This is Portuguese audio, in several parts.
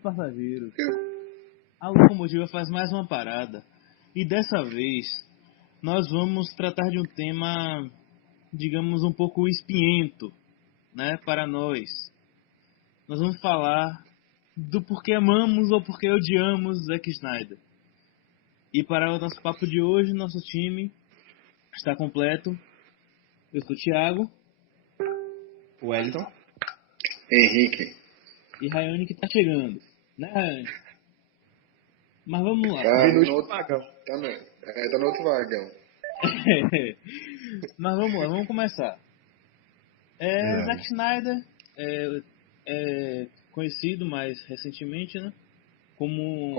passageiros. A locomotiva faz mais uma parada. E dessa vez, nós vamos tratar de um tema, digamos, um pouco espinhento, né, para nós. Nós vamos falar do porquê amamos ou porquê odiamos Zack Snyder. E para o nosso papo de hoje, nosso time está completo. Eu sou o Thiago. Wellington. Henrique. E Rayane que tá chegando. Né, Rayane? Mas vamos lá. Tá no outro vagão. Tá no outro vagão. Mas vamos lá, vamos começar. Zack Snyder é conhecido mais recentemente, né? Como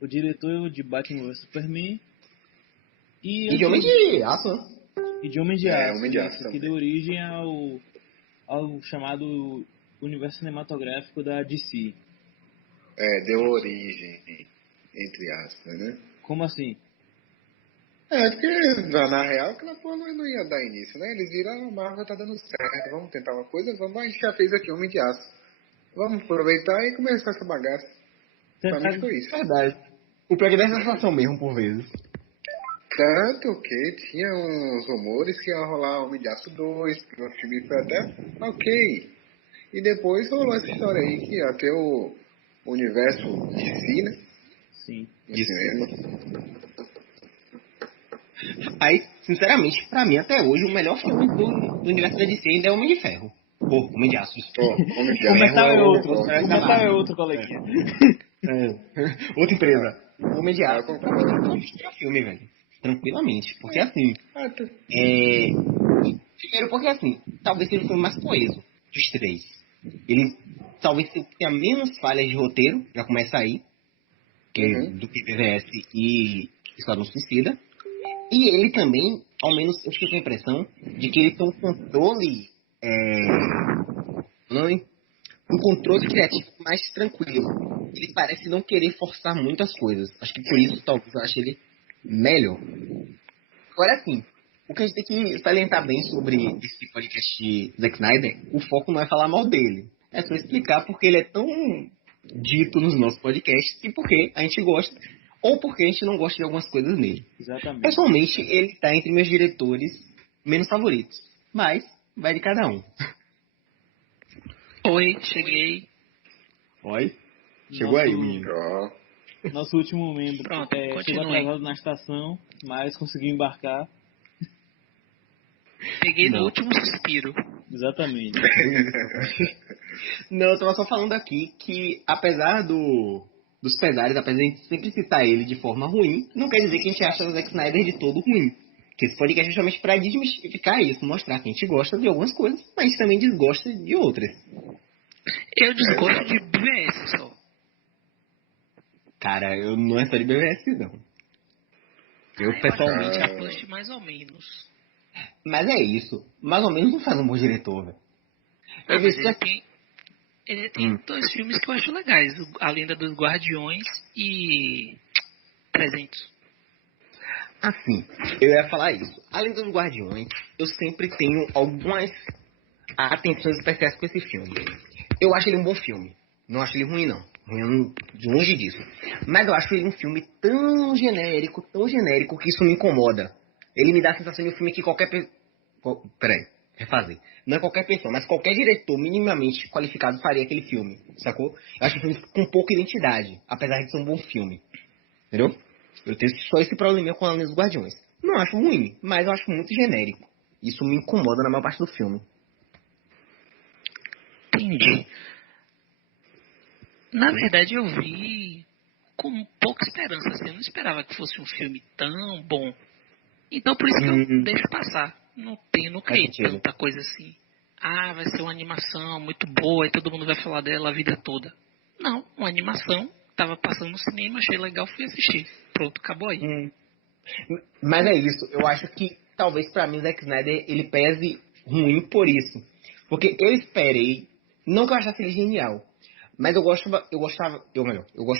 o diretor de Batman vs Superman. E de Homem de Aço, né? E de Homem de Aço, Homem de Aço que deu origem ao chamado universo cinematográfico da DC. Deu origem, entre aspas, né? Como assim? Porque na real aquela porra não ia dar início, né? Eles viram, a Marvel tá dando certo, vamos tentar uma coisa, a gente já fez aqui Homem de Aço. Vamos aproveitar e começar essa bagaça. Pra mim foi isso. Verdade. O pior é que dá sensação mesmo, por vezes. Tanto que tinha uns rumores que ia rolar Homem de Aço 2, que o filme foi até ok. E depois rolou essa história aí que ia ter o universo DC, né? Sim. No cinema. Aí, sinceramente, pra mim, até hoje, o melhor filme do universo da DC ainda é Homem de Ferro. Pô, Homem de Aço. Homem de O Aço. metal é outro. O O metal é outro, coleguinha. Outra empresa. O Homem de Aço, pra mim, é um filme, velho. Tranquilamente. Porque, assim... Primeiro, porque, assim, talvez seja o filme mais coeso dos três. Ele talvez tenha menos falhas de roteiro, já começa aí, do que BVS e Esquadrão Suicida. E ele também, ao menos eu fiquei com a impressão de que ele tem um controle um controle criativo mais tranquilo. Ele parece não querer forçar muitas coisas. Acho que por isso talvez eu ache ele melhor. Agora assim, o que a gente tem que salientar bem sobre esse podcast de Zack Snyder, o foco não é falar mal dele. É só explicar porque ele é tão dito nos nossos podcasts e porque a gente gosta ou porque a gente não gosta de algumas coisas nele. Exatamente. Pessoalmente, ele está entre meus diretores menos favoritos. Mas vai de cada um. Oi, cheguei. Oi? Chegou aí, menino. Nosso último membro. Pronto, chegou atrasado na estação, mas conseguiu embarcar. Cheguei no último suspiro. Exatamente. Não, eu tava só falando aqui que, apesar dos pesares, apesar de a gente sempre citar ele de forma ruim, não quer dizer que a gente acha o Zack Snyder de todo ruim. Porque esse podcast é justamente pra desmistificar isso, mostrar que a gente gosta de algumas coisas, mas a gente também desgosta de outras. Eu desgosto de BVS só. Cara, eu não é só de BVS, não. Eu pessoalmente aposto mais ou menos. Mas é isso. Mais ou menos não faz um bom diretor, velho. Ele tem dois filmes que eu acho legais. A Lenda dos Guardiões e 300. Assim, eu ia falar isso. Além dos Guardiões, eu sempre tenho algumas atenções especiais com esse filme. Eu acho ele um bom filme. Não acho ele ruim, não. De longe disso. Mas eu acho ele um filme tão genérico, que isso me incomoda. Ele me dá a sensação de um filme que qualquer pessoa... Peraí, refazer. Não é qualquer pessoa, mas qualquer diretor minimamente qualificado faria aquele filme, sacou? Eu acho um filme com pouca identidade, apesar de ser um bom filme. Entendeu? Eu tenho só esse probleminha com a Lenda dos Guardiões. Não acho ruim, mas eu acho muito genérico. Isso me incomoda na maior parte do filme. Entendi. Na verdade, eu vi com pouca esperança. Assim, eu não esperava que fosse um filme tão bom. Então, por isso que eu deixo passar. Não criei tanta coisa assim. Ah, vai ser uma animação muito boa e todo mundo vai falar dela a vida toda. Não, uma animação. Tava passando no cinema, achei legal, fui assistir. Pronto, acabou aí. Mas é isso. Eu acho que talvez pra mim Zack Snyder ele pese ruim por isso. Porque eu esperei, não que eu achasse ele genial, mas eu gosto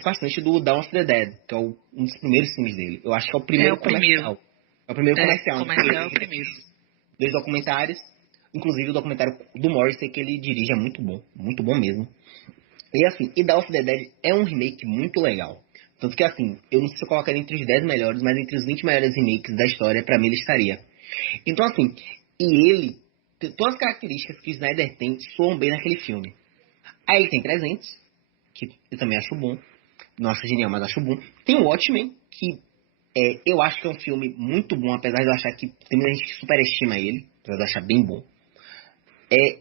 bastante do Dawn of the Dead, que é um dos primeiros filmes dele. Eu acho que é o primeiro comercial. É o primeiro comercial. Comercial é o primeiro. 2 documentários. Inclusive o documentário do Morrissey que ele dirige é muito bom mesmo. E assim, e Dawn of the Dead é um remake muito legal. Tanto que assim, eu não sei se eu colocaria entre os 10 melhores, mas entre os 20 melhores remakes da história, pra mim ele estaria. Então assim, e ele, todas as características que o Snyder tem soam bem naquele filme. Aí ele tem 300, que eu também acho bom. Não acho genial, mas acho bom. Tem o Watchmen, que eu acho que é um filme muito bom, apesar de eu achar que tem muita gente que superestima ele, apesar de eu achar bem bom.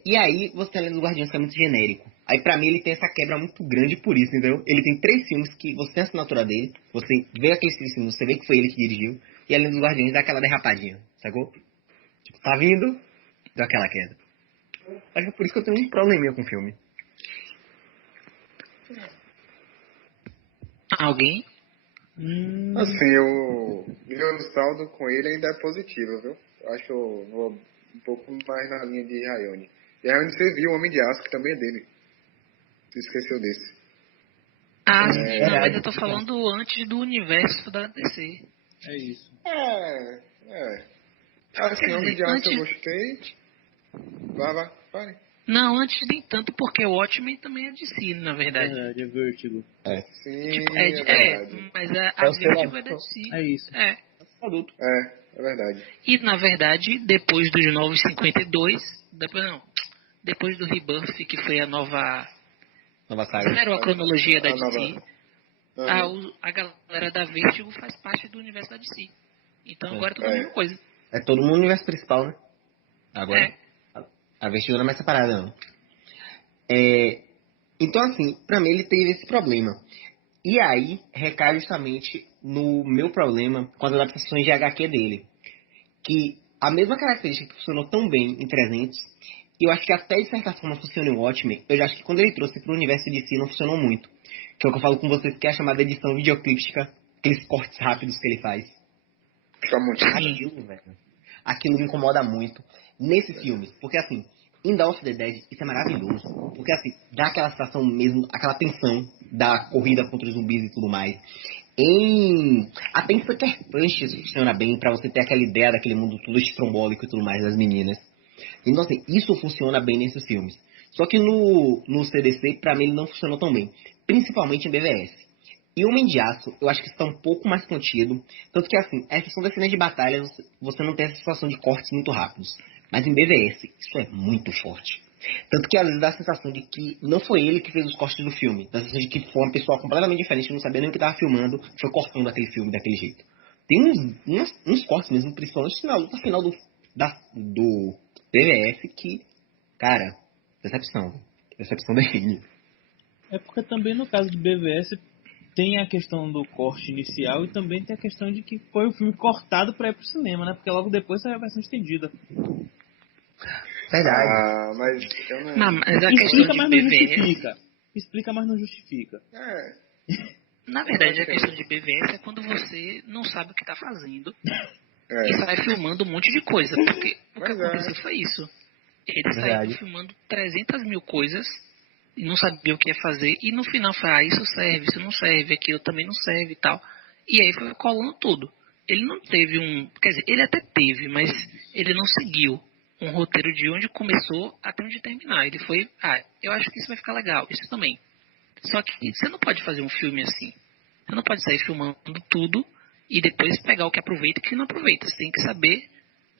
E aí você tem a Lenda dos Guardiões, que é muito genérico. Aí pra mim ele tem essa quebra muito grande por isso, entendeu? Ele tem 3 filmes que você tem a assinatura dele, você vê aqueles 3 filmes, você vê que foi ele que dirigiu, e a Lenda dos Guardiões dá aquela derrapadinha, sacou? Tipo, tá vindo, deu aquela queda. Acho que é por isso que eu tenho um probleminha com o filme. Alguém? Assim, o meu saldo com ele ainda é positivo, viu? Eu acho que eu vou um pouco mais na linha de Rayone. E Rayone, você viu o Homem de Aço, que também é dele. Você esqueceu desse. Ah, sim, não, mas verdade. eu tô falando antes do universo da DC. É isso. Assim, Quer Homem dizer, de Aço antes... eu gostei. Vá, pare. Não, antes nem tanto, porque o Watchmen também é DC, na verdade. Verdade, é Vertigo. Sim, Tipo, é verdade. mas É a o seu Vertigo é da lado. DC. É isso. É. Adulto. É verdade. E, na verdade, depois dos Novos 52, depois do Rebirth, que foi a nova... Nova saga. Zero a cronologia da A DC, nova. a galera da Vertigo faz parte do universo da DC. Então agora é tudo a mesma coisa. É todo mundo no universo principal, né? Agora. É. A vestidura não é mais separada, não. Então, assim, pra mim ele teve esse problema. E aí, recai justamente no meu problema com as adaptações de HQ dele. Que a mesma característica que funcionou tão bem em 300, e eu acho que até de certa forma funciona em Watchmen, eu já acho que quando ele trouxe pro universo de si não funcionou muito. Que é o que eu falo com vocês, que é a chamada edição videoclíptica, aqueles cortes rápidos que ele faz. Fica muito Aquilo, velho. Aquilo me incomoda muito nesses filmes. Porque assim, em Dawn of the Dead, isso é maravilhoso. Porque assim, dá aquela sensação mesmo, aquela tensão da corrida contra os zumbis e tudo mais. Até em Sucker Punch isso funciona bem pra você ter aquela ideia daquele mundo tudo estrombólico e tudo mais das meninas. Então assim, isso funciona bem nesses filmes. Só que no CDC, pra mim, ele não funcionou tão bem. Principalmente em BVS. E o Homem de Aço, eu acho que está um pouco mais contido. Tanto que, assim, a questão das cenas de batalha, você não tem essa situação de cortes muito rápidos. Mas em BVS, isso é muito forte. Tanto que, às vezes, dá a sensação de que não foi ele que fez os cortes do filme. Dá a sensação de que foi uma pessoa completamente diferente, que não sabia nem o que estava filmando, foi cortando aquele filme daquele jeito. Tem uns cortes mesmo, principalmente na luta final do BVS, que, cara, decepção. Decepção da Rini. É porque também no caso do BVS tem a questão do corte inicial e também tem a questão de que foi o filme cortado para ir pro cinema, né? Porque logo depois saiu a versão estendida. Verdade. Mas eu não... Não, mas a questão Explica, de mas não BVS... justifica. Explica, mas não justifica. Na verdade, a questão de BVS é quando você não sabe o que está fazendo e sai filmando um monte de coisa. Porque o que aconteceu foi isso. Ele saiu filmando 300 mil coisas e não sabia o que ia fazer. E no final foi, isso serve, isso não serve, aquilo também não serve e tal. E aí foi colando tudo. Ele não teve quer dizer, ele até teve, mas ele não seguiu um roteiro de onde começou até onde terminar. Ele foi, eu acho que isso vai ficar legal, isso também. Só que você não pode fazer um filme assim. Você não pode sair filmando tudo e depois pegar o que aproveita e o que não aproveita. Você tem que saber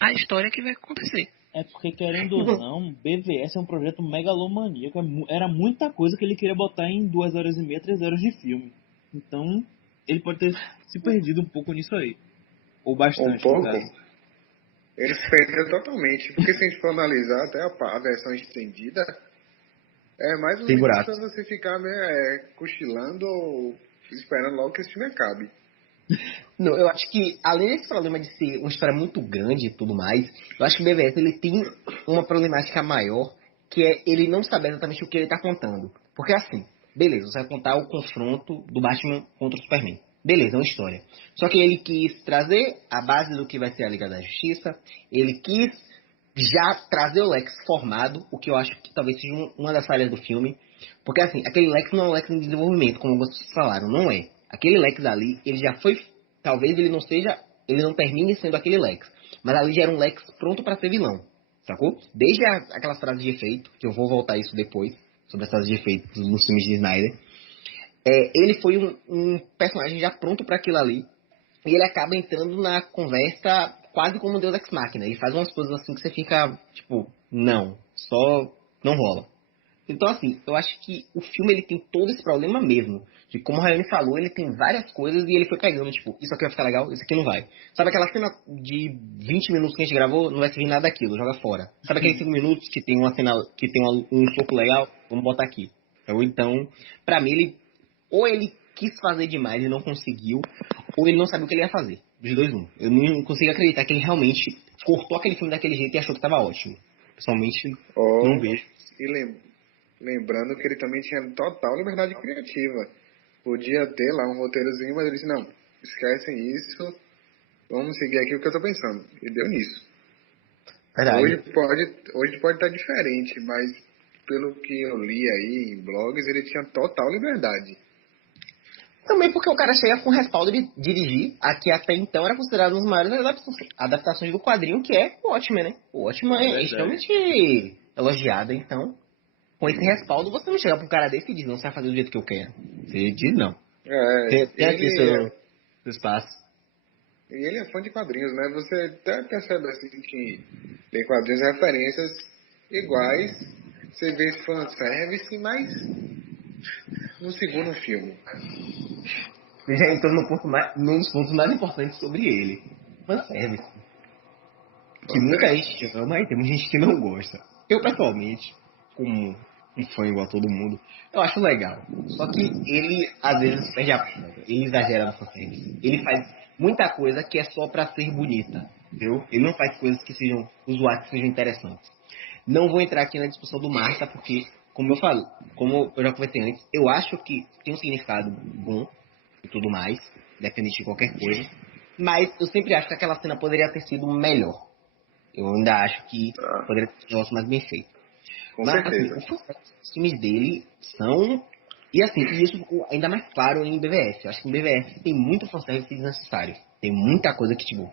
a história que vai acontecer. É porque, querendo ou não, BVS é um projeto megalomaníaco. Era muita coisa que ele queria botar em 2 horas e meia, 3 horas de filme. Então, ele pode ter se perdido um pouco nisso aí. Ou bastante, um pouco. no caso. Ele se perdeu totalmente. Porque se a gente for analisar até a versão estendida, é mais um motivo pra você ficar cochilando ou esperando logo que esse filme acabe. Não, eu acho que, além desse problema de ser uma história muito grande e tudo mais, eu acho que o BVS ele tem uma problemática maior, que é ele não saber exatamente o que ele tá contando. Porque assim, beleza, você vai contar o confronto do Batman contra o Superman. Beleza, é uma história. Só que ele quis trazer a base do que vai ser a Liga da Justiça, ele quis já trazer o Lex formado, o que eu acho que talvez seja uma das falhas do filme. Porque assim, aquele Lex não é um Lex em desenvolvimento, como vocês falaram, não é. Aquele Lex ali, ele já foi, talvez ele não termine sendo aquele Lex, mas ali já era um Lex pronto para ser vilão, sacou? Desde aquelas frases de efeito, que eu vou voltar a isso depois, sobre as frases de efeito nos filmes de Snyder. Ele foi um personagem já pronto para aquilo ali, e ele acaba entrando na conversa quase como um Deus Ex Machina. Ele faz umas coisas assim que você fica, tipo, não, só não rola. Então, assim, eu acho que o filme ele tem todo esse problema mesmo. De como a Rayane falou, ele tem várias coisas e ele foi pegando, tipo, isso aqui vai ficar legal, isso aqui não vai. Sabe aquela cena de 20 minutos que a gente gravou, não vai servir nada daquilo, joga fora. Sabe aqueles 5 minutos que tem uma cena, que tem um soco legal, vamos botar aqui. Ou então, pra mim, ou ele quis fazer demais e não conseguiu, ou ele não sabia o que ele ia fazer. Dos dois, um. Eu não consigo acreditar que ele realmente cortou aquele filme daquele jeito e achou que tava ótimo. Pessoalmente, não vejo. E lembrando que ele também tinha total liberdade criativa. Podia ter lá um roteirozinho, mas ele disse, não, esquecem isso, vamos seguir aqui o que eu tô pensando. E deu nisso. Verdade. Hoje pode estar diferente, mas pelo que eu li aí em blogs, ele tinha total liberdade. Também porque o cara chega com respaldo de dirigir a que até então era considerado uma das maiores adaptações do quadrinho, que é o Watchmen, né? O Watchmen é extremamente elogiado, então, com esse respaldo, você não chega pra um cara desse e diz, não, você vai fazer do jeito que eu quero. Você diz não. Tem aqui seu espaço. E ele é fã de quadrinhos, né? Você até percebe assim que tem quadrinhos e referências iguais. Você vê esse fanservice, mas no segundo filme. Já entrou num dos pontos mais importantes sobre ele. Fanservice. Que muita gente ama e tem muita gente que não gosta. Eu, pessoalmente, como um fã igual a todo mundo, eu acho legal. Só que ele, às vezes, perde a ponta. Ele exagera no fanservice. Ele faz muita coisa que é só pra ser bonita. Entendeu? Ele não faz coisas que sejam usuárias, que sejam interessantes. Não vou entrar aqui na discussão do Marta, porque, como eu já conversei antes, eu acho que tem um significado bom e tudo mais, independente de qualquer coisa. Mas eu sempre acho que aquela cena poderia ter sido melhor. Eu ainda acho que poderia ter sido um negócio mais bem feito. Com Mas, certeza. assim, os filmes dele são... E assim, e isso ficou ainda mais claro em BVS. Eu acho que em BVS tem muito fanservice desnecessário. Tem muita coisa que, tipo,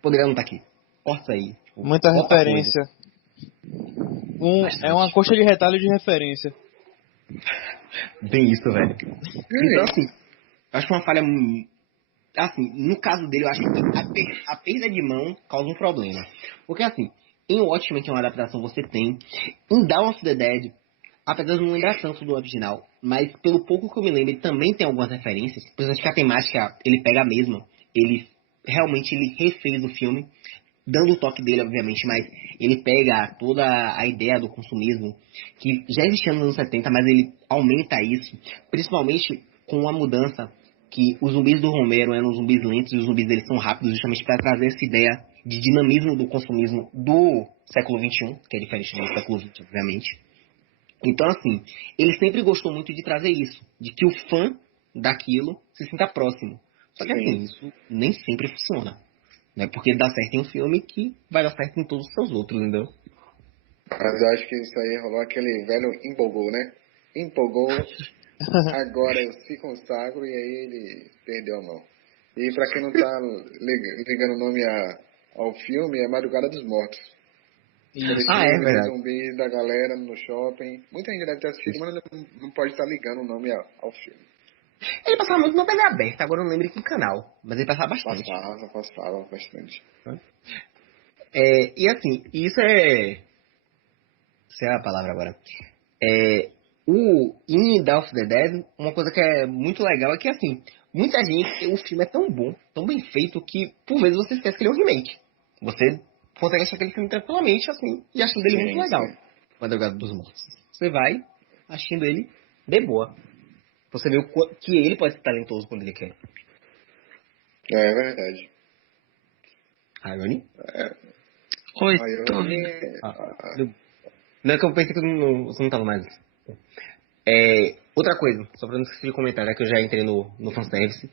poderia não estar aqui. Corta aí. Tipo, Muita bota referência. Bastante. É uma coxa de retalho de referência. Bem isso, velho. Então, assim, eu acho uma falha... Assim, no caso dele, eu acho que a perda de mão causa um problema. Porque, assim, em Watchmen, que é uma adaptação, você tem. Em Dawn of the Dead, apesar de não lembrar tanto do original, mas pelo pouco que eu me lembro, ele também tem algumas referências. Principalmente que a temática, ele pega a mesma. Ele refez o filme, dando o toque dele, obviamente, mas ele pega toda a ideia do consumismo, que já existia nos anos 70, mas ele aumenta isso, principalmente com a mudança que os zumbis do Romero eram zumbis lentos e os zumbis deles são rápidos, justamente para trazer essa ideia de dinamismo do consumismo do século XXI, que é diferente do século XX, obviamente. Então, assim, ele sempre gostou muito de trazer isso, de que o fã daquilo se sinta próximo. Só que, assim, isso nem sempre funciona. Não é porque dá certo em um filme que vai dar certo em todos os seus outros, entendeu? Mas eu acho que isso aí rolou aquele velho empolgou, né? Empolgou, agora eu se consagro e aí ele perdeu a mão. E pra quem não tá ligando o nome ao filme, é Madrugada dos Mortos. Aquele Ah, é filme verdade. dos zumbis da galera no shopping. Muita gente deve ter assistido, mas não pode estar ligando o nome ao filme. Ele passava muito na TV aberta, agora eu não lembro em que canal, mas ele passava bastante. Passava bastante. E assim, isso é... Sei a palavra agora. In Dawn of the Dead, uma coisa que é muito legal é que, assim, muita gente, o filme é tão bom, tão bem feito, que por vezes você esquece que ele é um remake. Você consegue achar aquele filme tranquilamente, assim, e achando ele muito legal. Madrugada dos Mortos. Você vai achando ele de boa. Você vê que ele pode ser talentoso quando ele quer. É verdade. Rayone? Oi, Aí tô eu ouvindo. Não é que eu pensei que você não tava mais. Outra coisa, só pra não esquecer de comentar, já que eu já entrei no fanservice.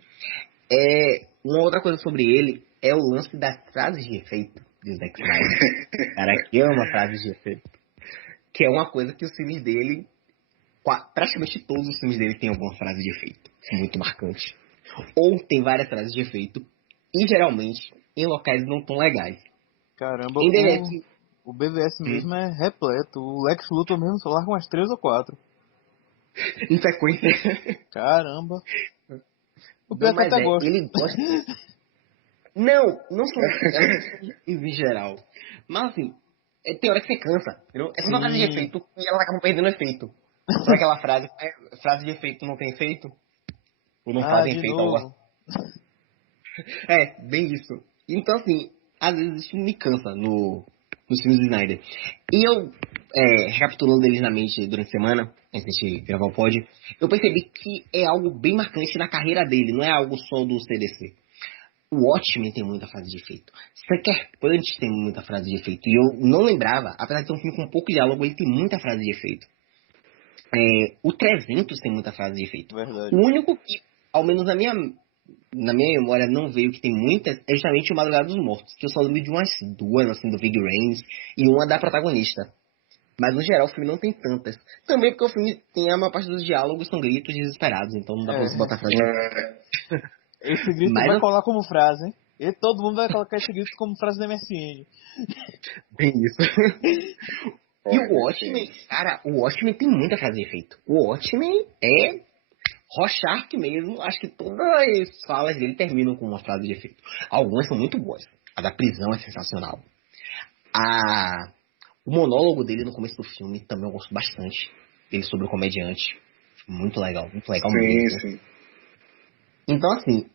Uma outra coisa sobre ele é o lance das frases de efeito de Zack Snyder. Cara, que ama frases de efeito. Que é uma coisa que os filmes dele, praticamente todos os filmes dele têm alguma frase de efeito muito marcante. Ou tem várias frases de efeito, e geralmente em locais não tão legais. Caramba, Em DLF, O BVS mesmo é repleto. O Lex Luthor mesmo só larga umas 3 ou 4. Em sequência. Caramba. O pior Não, é que eu mas até gosto. ele gosta. Não são elas em geral. Mas assim, tem hora que você cansa. Entendeu? É só frase de Sim. efeito e elas acabam perdendo efeito. Sabe aquela frase? Frase de efeito não tem efeito? Ou não Ah, fazem de efeito, algo novo. assim. É, bem isso. Então, assim, às vezes isso me cansa nos filmes do Snyder. E eu, recapitulando eles na mente durante a semana, antes de gravar o pod, eu percebi que é algo bem marcante na carreira dele, não é algo só do CDC. O Watchmen tem muita frase de efeito. Sucker Punch tem muita frase de efeito. E eu não lembrava, apesar de ser um filme com pouco diálogo, ele tem muita frase de efeito. O 300 tem muita frase de efeito. Verdade. O único que, ao menos na minha memória, não veio que tem muitas, é justamente o Madrugada dos Mortos, que eu só lembro de umas duas, assim, do Vig Rhames, e uma da protagonista. Mas, no geral, o filme não tem tantas. Também porque o filme tem a maior parte dos diálogos são gritos desesperados, então não dá pra você botar frase. Esse grito Mas, vai colar como frase, hein? E todo mundo vai colocar esse grito como frase da MSN. bem isso. E o Watchmen, cara, o Watchmen tem muita frase de efeito. O Watchmen é Rorschach mesmo. Acho que todas as falas dele terminam com uma frase de efeito. Algumas são muito boas. A da prisão é sensacional. O monólogo dele no começo do filme também eu gosto bastante. Ele sobre o comediante. Muito legal Sim, mesmo. sim. Então, assim,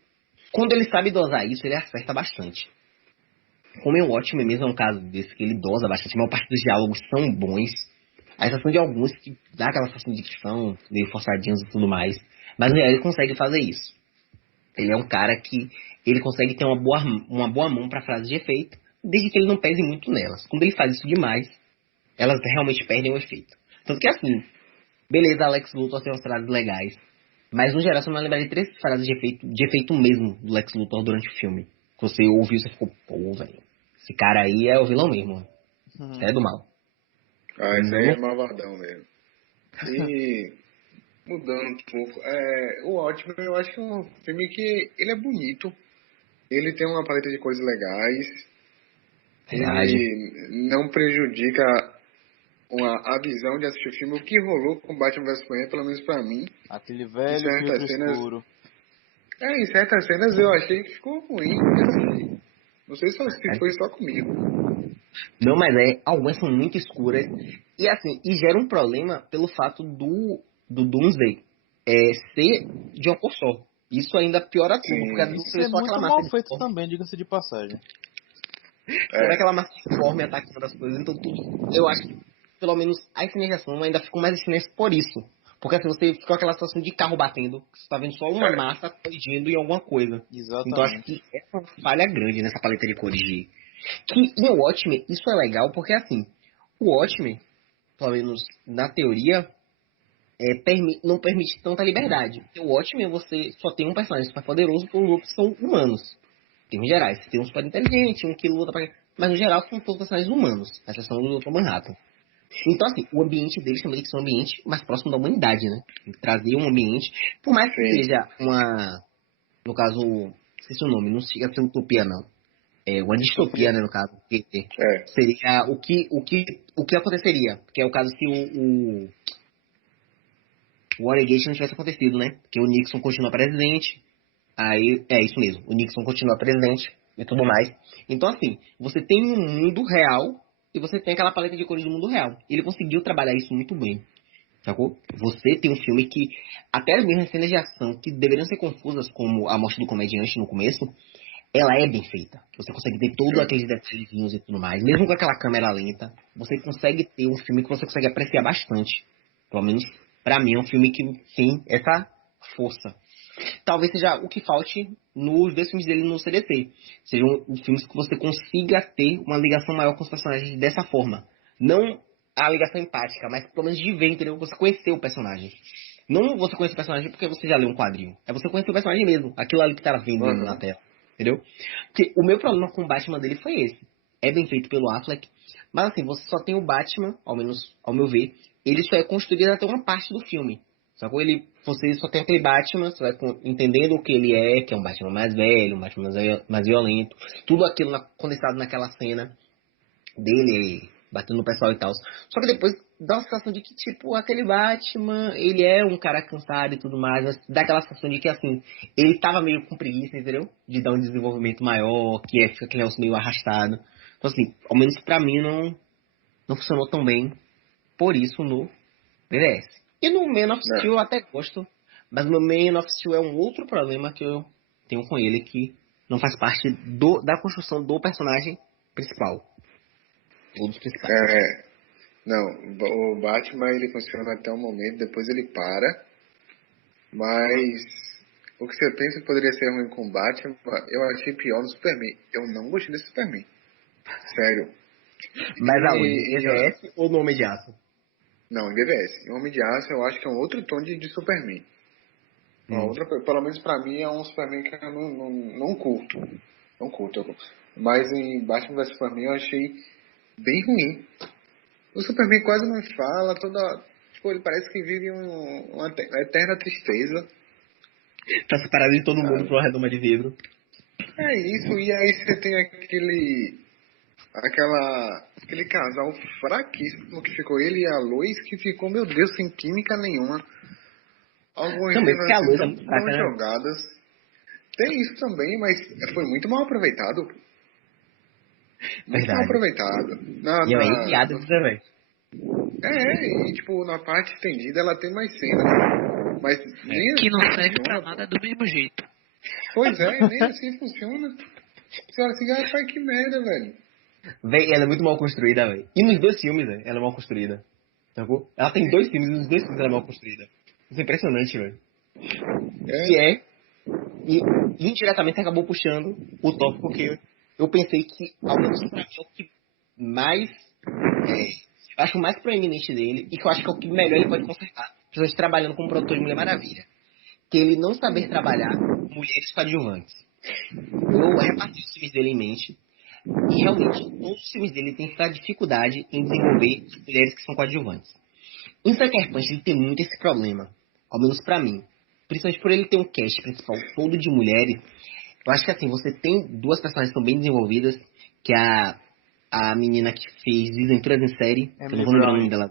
quando ele sabe dosar isso, ele acerta bastante. Como em Watchmen mesmo é um caso desse, que ele dosa bastante, a maior parte dos diálogos são bons. A exceção de alguns que dá aquela sensação de que são meio forçadinhos e tudo mais. Mas ele consegue fazer isso. Ele é um cara que ele consegue ter uma boa mão para frases de efeito, desde que ele não pese muito nelas. Quando ele faz isso demais, elas realmente perdem o efeito. Tanto que assim, beleza, Lex Luthor tem umas frases legais, mas no geral você não vai lembrar de 3 frases de efeito mesmo do Lex Luthor durante o filme. Você ouviu e você ficou, pô, velho, esse cara aí é o vilão mesmo. É do mal. Esse aí Não. é malvadão mesmo. E mudando um pouco, o Watchmen eu acho que é um filme que ele é bonito, ele tem uma paleta de cores legais, Verdade. ele não prejudica a visão de assistir o filme. O que rolou com Batman vs Superman, pelo menos pra mim, Aquele em velho filtro certas cenas, escuro. em certas cenas eu achei que ficou ruim de assistir. Não sei se foi só comigo. Não, mas algumas são muito escuras. E assim, e gera um problema pelo fato do Doomsday ser de uma cor só. Isso ainda piora tudo, porque às vezes Isso você vê é só aquela muito massa mal de feito forma. também, diga-se de passagem. Você vê aquela massa de forma atacando as coisas. Então tudo. Eu acho que, pelo menos, a finalização ainda ficou mais estranha por isso. Porque assim, você fica com aquela situação de carro batendo, que você tá vendo só uma massa colidindo em alguma coisa. Então acho Exatamente. que essa é uma falha grande nessa paleta de cores de. Que em Watchmen, isso é legal porque assim, o Watchmen, pelo menos na teoria, não permite tanta liberdade. Porque o Watchmen, você só tem um personagem super poderoso, porque os outros são humanos. Em termos gerais, você tem um super inteligente, um que luta pra. Mas no geral são todos personagens humanos, a exceção do Dr. Manhattan. Então, assim, o ambiente deles também tem que ser um ambiente mais próximo da humanidade, né? Tem que trazer um ambiente, por mais que Sim. seja no caso, esqueci o nome, não chega a ser utopia, não. Uma distopia, né, no caso. Seria o que aconteceria, que é o caso se o Watergate não tivesse acontecido, né? Porque o Nixon continua presidente, aí, isso mesmo, o Nixon continua presidente e tudo mais. Então, assim, você tem um mundo real e você tem aquela paleta de cores do mundo real. Ele conseguiu trabalhar isso muito bem, sacou? Você tem um filme que, até as mesmas cenas de ação que deveriam ser confusas, como a morte do comediante no começo, ela é bem feita. Você consegue ter todos aqueles detalhezinhos e tudo mais. Mesmo com aquela câmera lenta, você consegue ter um filme que você consegue apreciar bastante. Pelo menos, pra mim, é um filme que tem essa força. Talvez seja o que falte nos 2 filmes dele no CDC. Sejam filmes que você consiga ter uma ligação maior com os personagens dessa forma. Não a ligação empática, mas pelo menos de ver, entendeu? Você conhecer o personagem. Não você conhecer o personagem porque você já leu um quadrinho. É você conhecer o personagem mesmo. Aquilo ali que tá vendo ele na tela. Entendeu? Porque o meu problema com o Batman dele foi esse. É bem feito pelo Affleck. Mas assim, você só tem o Batman, ao menos ao meu ver, ele só é construído até uma parte do filme. Sacou? Você só tem aquele Batman, você vai entendendo o que ele é, que é um Batman mais velho, um Batman mais violento. Tudo aquilo condensado naquela cena dele batendo no pessoal e tal. Só que depois dá uma sensação de que, tipo, aquele Batman, ele é um cara cansado e tudo mais, mas dá aquela sensação de que, assim, ele tava meio com preguiça, entendeu? De dar um desenvolvimento maior, fica aquele negócio meio arrastado. Então, assim, ao menos pra mim não funcionou tão bem, por isso, no BVS. E no Man of Steel eu até gosto, mas no Man of Steel é um outro problema que eu tenho com ele, que não faz parte da construção do personagem principal. Ou dos principais. Não, o Batman ele funciona até o momento, depois ele para. Mas o que você pensa que poderia ser ruim com o Batman, eu achei pior no Superman. Eu não gostei desse Superman. Sério. Mas aonde? Em BVS ou no Homem de Aço? Não, em BVS. Em Homem de Aço eu acho que é um outro tom de Superman. Pelo menos pra mim é um Superman que eu não curto. Não curto. Mas em Batman vs Superman eu achei bem ruim. O Superman quase não fala, tipo, ele parece que vive uma eterna tristeza. Tá separado de todo mundo por uma redoma de vidro. É isso, e aí você tem aquele casal fraquíssimo que ficou ele e a Lois, que ficou, meu Deus, sem química nenhuma. Algumas Também, porque a cenas Lois é assim, muito fraca, tão né? jogadas. Tem isso também, mas foi muito mal aproveitado. Muito mal Verdade. aproveitado. E ela é ilhada de também. E tipo, na parte estendida ela tem mais cenas. Mas nem Que assim não serve funciona. pra nada do mesmo jeito. Pois é, nem assim funciona. Você olha assim, pai, que merda, velho. Véi, ela é muito mal construída, velho. E nos dois filmes, velho, ela é mal construída. Sacou? Ela tem 2 filmes e nos 2 filmes ela é mal construída. Isso é impressionante, velho. E indiretamente acabou puxando o tópico que eu pensei que, ao menos pra mim, é o que mais. Eu acho o mais proeminente dele e que eu acho que é o que melhor ele pode consertar. Principalmente trabalhando como produtor de Mulher Maravilha. Que ele não saber trabalhar mulheres coadjuvantes. Eu reparti os filmes dele em mente. E realmente, todos os filmes dele têm essa dificuldade em desenvolver as mulheres que são coadjuvantes. Em Sucker Punch ele tem muito esse problema, ao menos pra mim. Principalmente por ele ter um cast principal todo de mulheres. Eu acho que assim, você tem 2 personagens que são bem desenvolvidas, que é a menina que fez Desventuras em Série, que eu não vou lembrar o nome dela.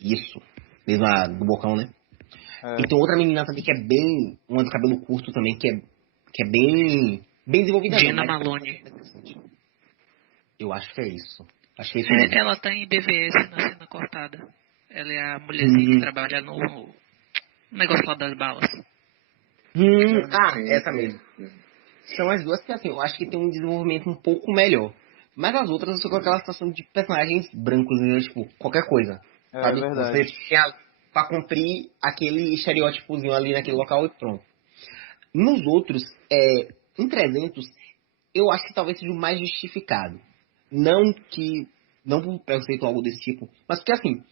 Isso, mesmo a do Bocão, né? E tem outra menina também que é bem, uma do cabelo curto também, que é bem desenvolvida. Gina Malone. Eu acho que é isso. Acho que é isso mesmo. Ela tá em BVS na cena cortada. Ela é a mulherzinha que trabalha no negócio lá das balas. Essa mesmo. São as duas que, assim, eu acho que tem um desenvolvimento um pouco melhor. Mas as outras, eu sou com aquela situação de personagens brancos, né? Tipo, qualquer coisa. Sabe? Verdade. Você tem pra cumprir aquele estereótipozinho ali naquele local e pronto. Nos outros, em 300, eu acho que talvez seja o mais justificado. Não por preconceito ou algo desse tipo, mas porque, assim,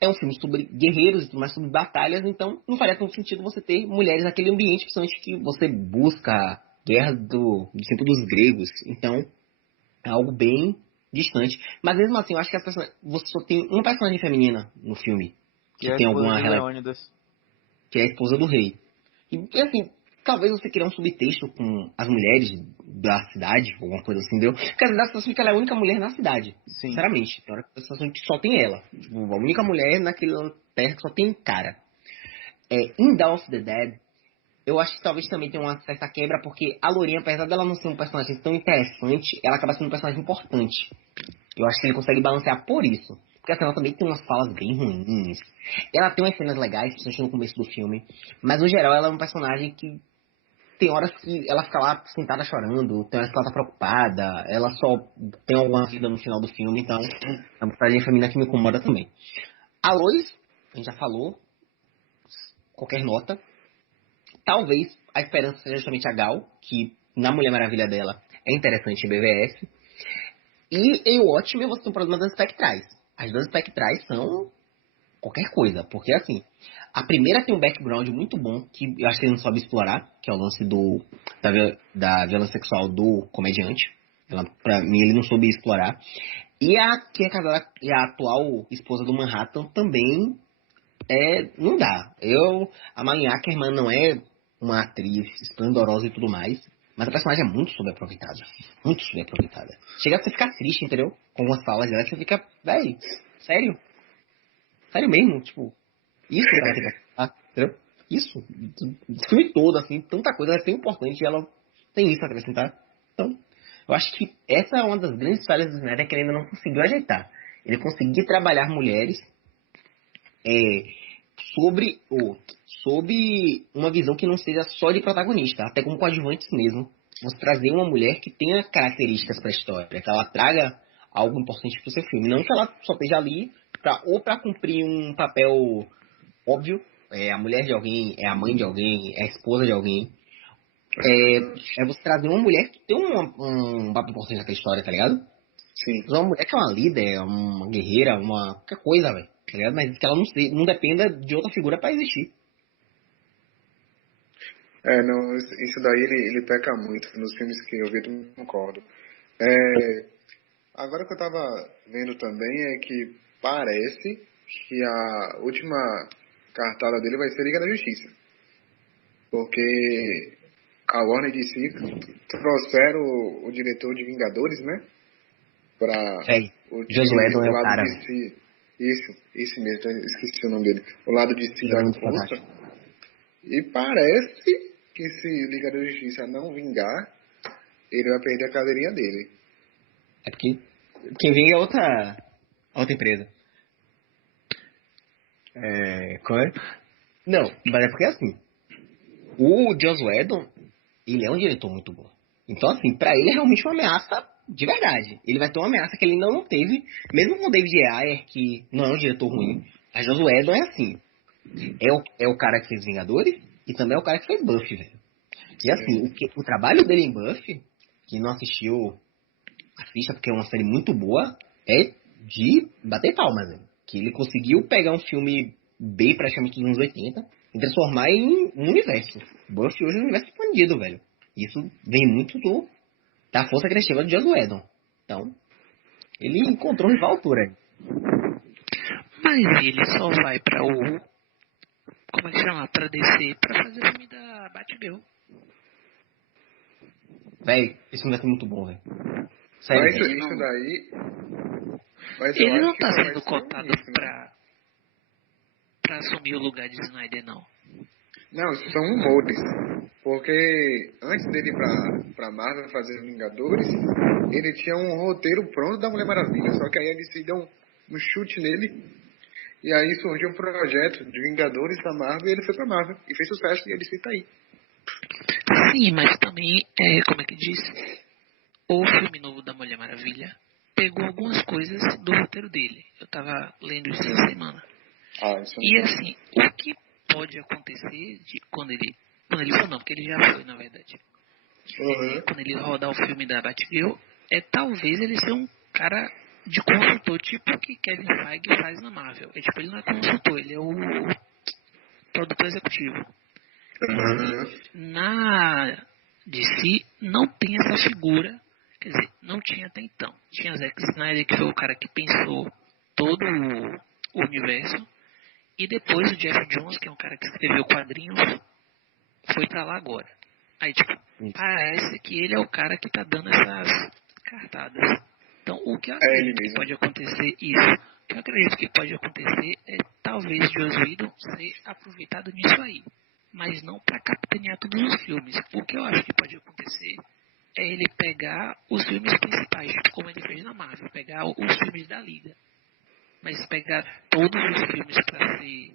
é um filme sobre guerreiros e tudo mais, sobre batalhas, então não faria tanto sentido você ter mulheres naquele ambiente, principalmente que você busca guerra do tempo dos gregos. Então, é algo bem distante. Mas mesmo assim, eu acho que você só tem uma personagem feminina no filme que tem alguma relação, que é a esposa do rei. E assim, talvez você criar um subtexto com as mulheres da cidade, alguma coisa assim, entendeu? Porque a sensação que ela é a única mulher na cidade. Sim. Sinceramente. Tem hora que a sensação que só tem ela. Tipo, a única mulher naquela terra que só tem cara. Em Dawn of the Dead, eu acho que talvez também tenha uma certa quebra, porque a Lourinha, apesar dela não ser um personagem tão interessante, ela acaba sendo um personagem importante. Eu acho que ele consegue balancear por isso. Porque assim, ela também tem umas falas bem ruins. Ela tem umas cenas legais, principalmente no começo do filme. Mas no geral ela é um personagem que tem horas que ela fica lá sentada chorando, tem horas que ela tá preocupada, ela só tem alguma vida no final do filme, então é uma personagem feminina que me incomoda também. A Lois, a gente já falou, qualquer nota. Talvez a esperança seja justamente a Gal, que na Mulher Maravilha dela é interessante em BVS. E em Watchmen você tem um problema das espectrais. As duas espectrais são qualquer coisa, porque assim, a primeira tem um background muito bom, que eu acho que ele não sabe explorar, que é o lance da violência sexual do comediante. Pra mim ele não soube explorar. E a que é casada, e a atual esposa do Manhattan também não dá. A Mariah Ackerman não é uma atriz esplendorosa e tudo mais, Mas a personagem é muito subaproveitada. Muito subaproveitada. Chega a você ficar triste, entendeu? Com algumas falas dela que você fica, véi, sério? Sério mesmo? Tipo, isso que ela tem pra falar, entendeu? Isso. O filme todo, assim, tanta coisa, ela é tão importante e ela tem isso a acrescentar. Então, eu acho que essa é uma das grandes falhas do Snyder que ele ainda não conseguiu ajeitar. Ele conseguiu trabalhar mulheres sobre uma visão que não seja só de protagonista, até como coadjuvantes mesmo. Vamos trazer uma mulher que tenha características para a história, que ela traga algo importante para o seu filme. Não que ela só esteja ali para cumprir um papel óbvio, é a mulher de alguém, é a mãe de alguém, é a esposa de alguém. É você trazer uma mulher que tem um papel importante naquela história, tá ligado? Sim. Uma mulher que é uma líder, uma guerreira, qualquer coisa, velho. Tá ligado? Mas que ela não dependa de outra figura pra existir. Não, isso daí ele peca muito. Nos filmes que eu vi, eu não concordo. Agora que eu tava vendo também é que parece que a última cartada dele vai ser Liga da Justiça. Porque a Warner DC trouxeram o diretor de Vingadores, né? Pra Véi, o Joss Whedon é o lado cara, de si. Isso mesmo, esqueci o nome dele. O lado de si ele é da muito força. fantástico. E parece que se Liga da Justiça não vingar, ele vai perder a cadeirinha dele. É porque quem vem é outra empresa. Qual é? Não, mas é porque assim, o Joss Whedon, ele é um diretor muito bom. Então assim, pra ele é realmente uma ameaça de verdade. Ele vai ter uma ameaça que ele ainda não teve, mesmo com o David Ayer, que não é um diretor ruim. Mas Joss Whedon é assim, é o cara que fez Vingadores e também é o cara que fez Buffy, velho. E assim, o trabalho dele em Buffy, que não assistiu, assista porque é uma série muito boa, é de bater palmas, velho. Que ele conseguiu pegar um filme B praticamente dos anos 80 e transformar em um universo. Buffy hoje é um universo expandido, velho. Isso vem muito da força criativa do Joss Whedon. Então, ele encontrou um rival à altura. Mas ele só vai pra como é que chama? Pra DC, pra fazer o filme da Batgirl. Velho, esse universo é muito bom, velho. Sério, Mas velho. isso daí. Mas eu Ele acho não que tá só vai sendo ser cotado isso, né? pra assumir o lugar de Snyder, não. Não, isso são rumores. Porque antes dele ir pra Marvel fazer os Vingadores, ele tinha um roteiro pronto da Mulher Maravilha. Só que aí ele se deu um chute nele. E aí surgiu um projeto de Vingadores da Marvel e ele foi pra Marvel. E fez sucesso e ele tá aí. Sim, mas também, como é que diz? O filme novo da Mulher Maravilha pegou algumas coisas do roteiro dele. Eu tava lendo isso essa semana. Isso E não. assim, o que pode acontecer quando ele for não, porque ele já foi, na verdade. Uhum. Quando ele rodar o filme da Batgirl, talvez ele ser um cara de consultor, tipo o que Kevin Feige faz na Marvel. Tipo, ele não é consultor, ele é o produtor executivo. E na DC não tem essa figura, quer dizer, não tinha até então. Tinha Zack Snyder, que foi o cara que pensou todo o universo, e depois o Jeff Jones, que é um cara que escreveu quadrinhos, foi pra lá agora. Aí, tipo, parece que ele é o cara que tá dando essas cartadas. Então, o que eu acredito que pode acontecer, o que eu acredito que pode acontecer é talvez Joss Whedon ser aproveitado nisso aí. Mas não pra capitanear todos os filmes. O que eu acho que pode acontecer é ele pegar os filmes principais, como ele fez na Marvel, pegar os filmes da Liga. Mas pegar todos os filmes pra ser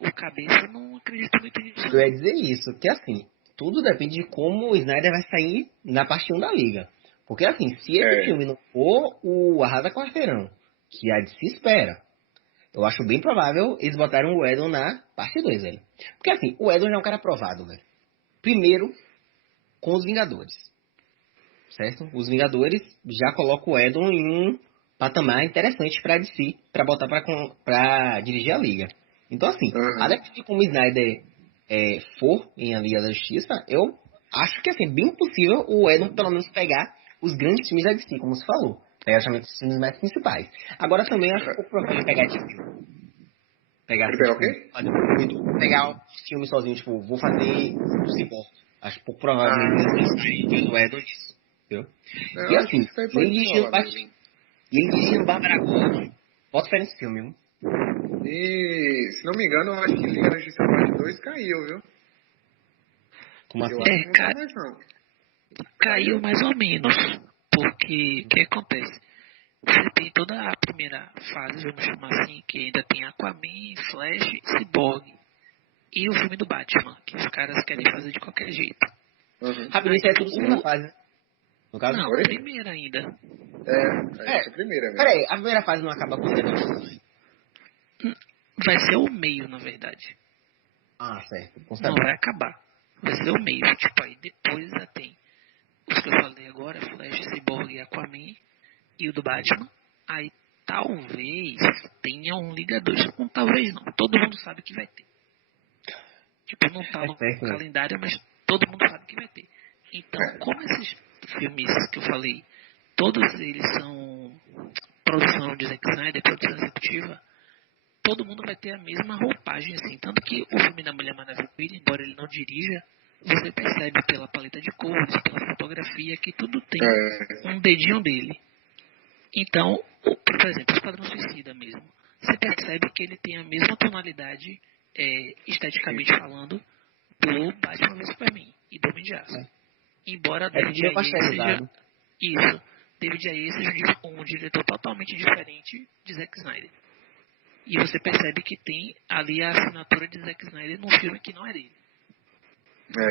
o cabeça, eu não acredito muito nisso. Eu ia dizer isso, que assim, tudo depende de como o Snyder vai sair na parte 1 da Liga. Porque assim, se esse filme não for o Arrasa Quarteirão, que a DC espera, eu acho bem provável eles botarem o Whedon na parte 2, velho. Porque assim, o Whedon já é um cara provado, velho. Primeiro, com os Vingadores. Certo? Os Vingadores já colocam o Whedon em um patamar interessante pra DC, pra botar pra dirigir a Liga. Então assim, a depender de como o Snyder for em A Liga da Justiça, eu acho que assim, é bem possível o Whedon pelo menos pegar os grandes filmes da DC, como você falou. Pegar justamente os filmes mais principais. Agora também acho que o provável pegar tipo. Pegar assim, Ele pega o tipo, quê? fazer pegar o filme sozinho, tipo, vou fazer o Cyborg. Acho pouco provável ele sair de Joss Whedon disso. Entendeu? Não, E acho que assim, isso aí pode desenrolar mesmo. ele dirigindo Bárbara Gordon. Bota fé nesse filme, viu? E, se não me engano, eu acho que Liga da Justiça Parte 2 caiu, viu? Como assim? Eu acho que não tá mais, não. Caiu mais ou menos. Porque o que acontece? Você tem toda a primeira fase, vamos chamar assim, que ainda tem Aquaman, Flash, Cyborg. E o filme do Batman, que os caras querem fazer de qualquer jeito. Uhum. Rapidinho, isso é tudo segunda fase, né? No caso? Não, Oi? primeira ainda. Essa é a primeira mesmo. Peraí, a primeira fase não acaba com Liga da Justiça? Vai ser o meio, na verdade. Ah, certo. Bom Não saber. vai acabar. Vai ser o meio. Tipo, aí depois já tem os que eu falei agora, Flash, Cyborg e Aquaman. E o do Batman. Aí talvez tenha um Liga 2. Não, talvez não. Todo mundo sabe que vai ter. Tipo, não tá no certo, né? calendário, mas todo mundo sabe que vai ter. Então, como esses filmes que eu falei, todos eles são produção de Zack Snyder, produção executiva, todo mundo vai ter a mesma roupagem, assim. Tanto que o filme da Mulher Maravilha, embora ele não dirija, você percebe pela paleta de cores, pela fotografia, que tudo tem um dedinho dele. Então, por exemplo, o Esquadrão Suicida mesmo, você percebe que ele tem a mesma tonalidade, esteticamente falando, do Batman vs Superman e do Homem de Aço. Embora David meio Ayer pasteurizado. seja... Isso. David Ayer seja um diretor totalmente diferente de Zack Snyder. E você percebe que tem ali a assinatura de Zack Snyder num filme que não é dele.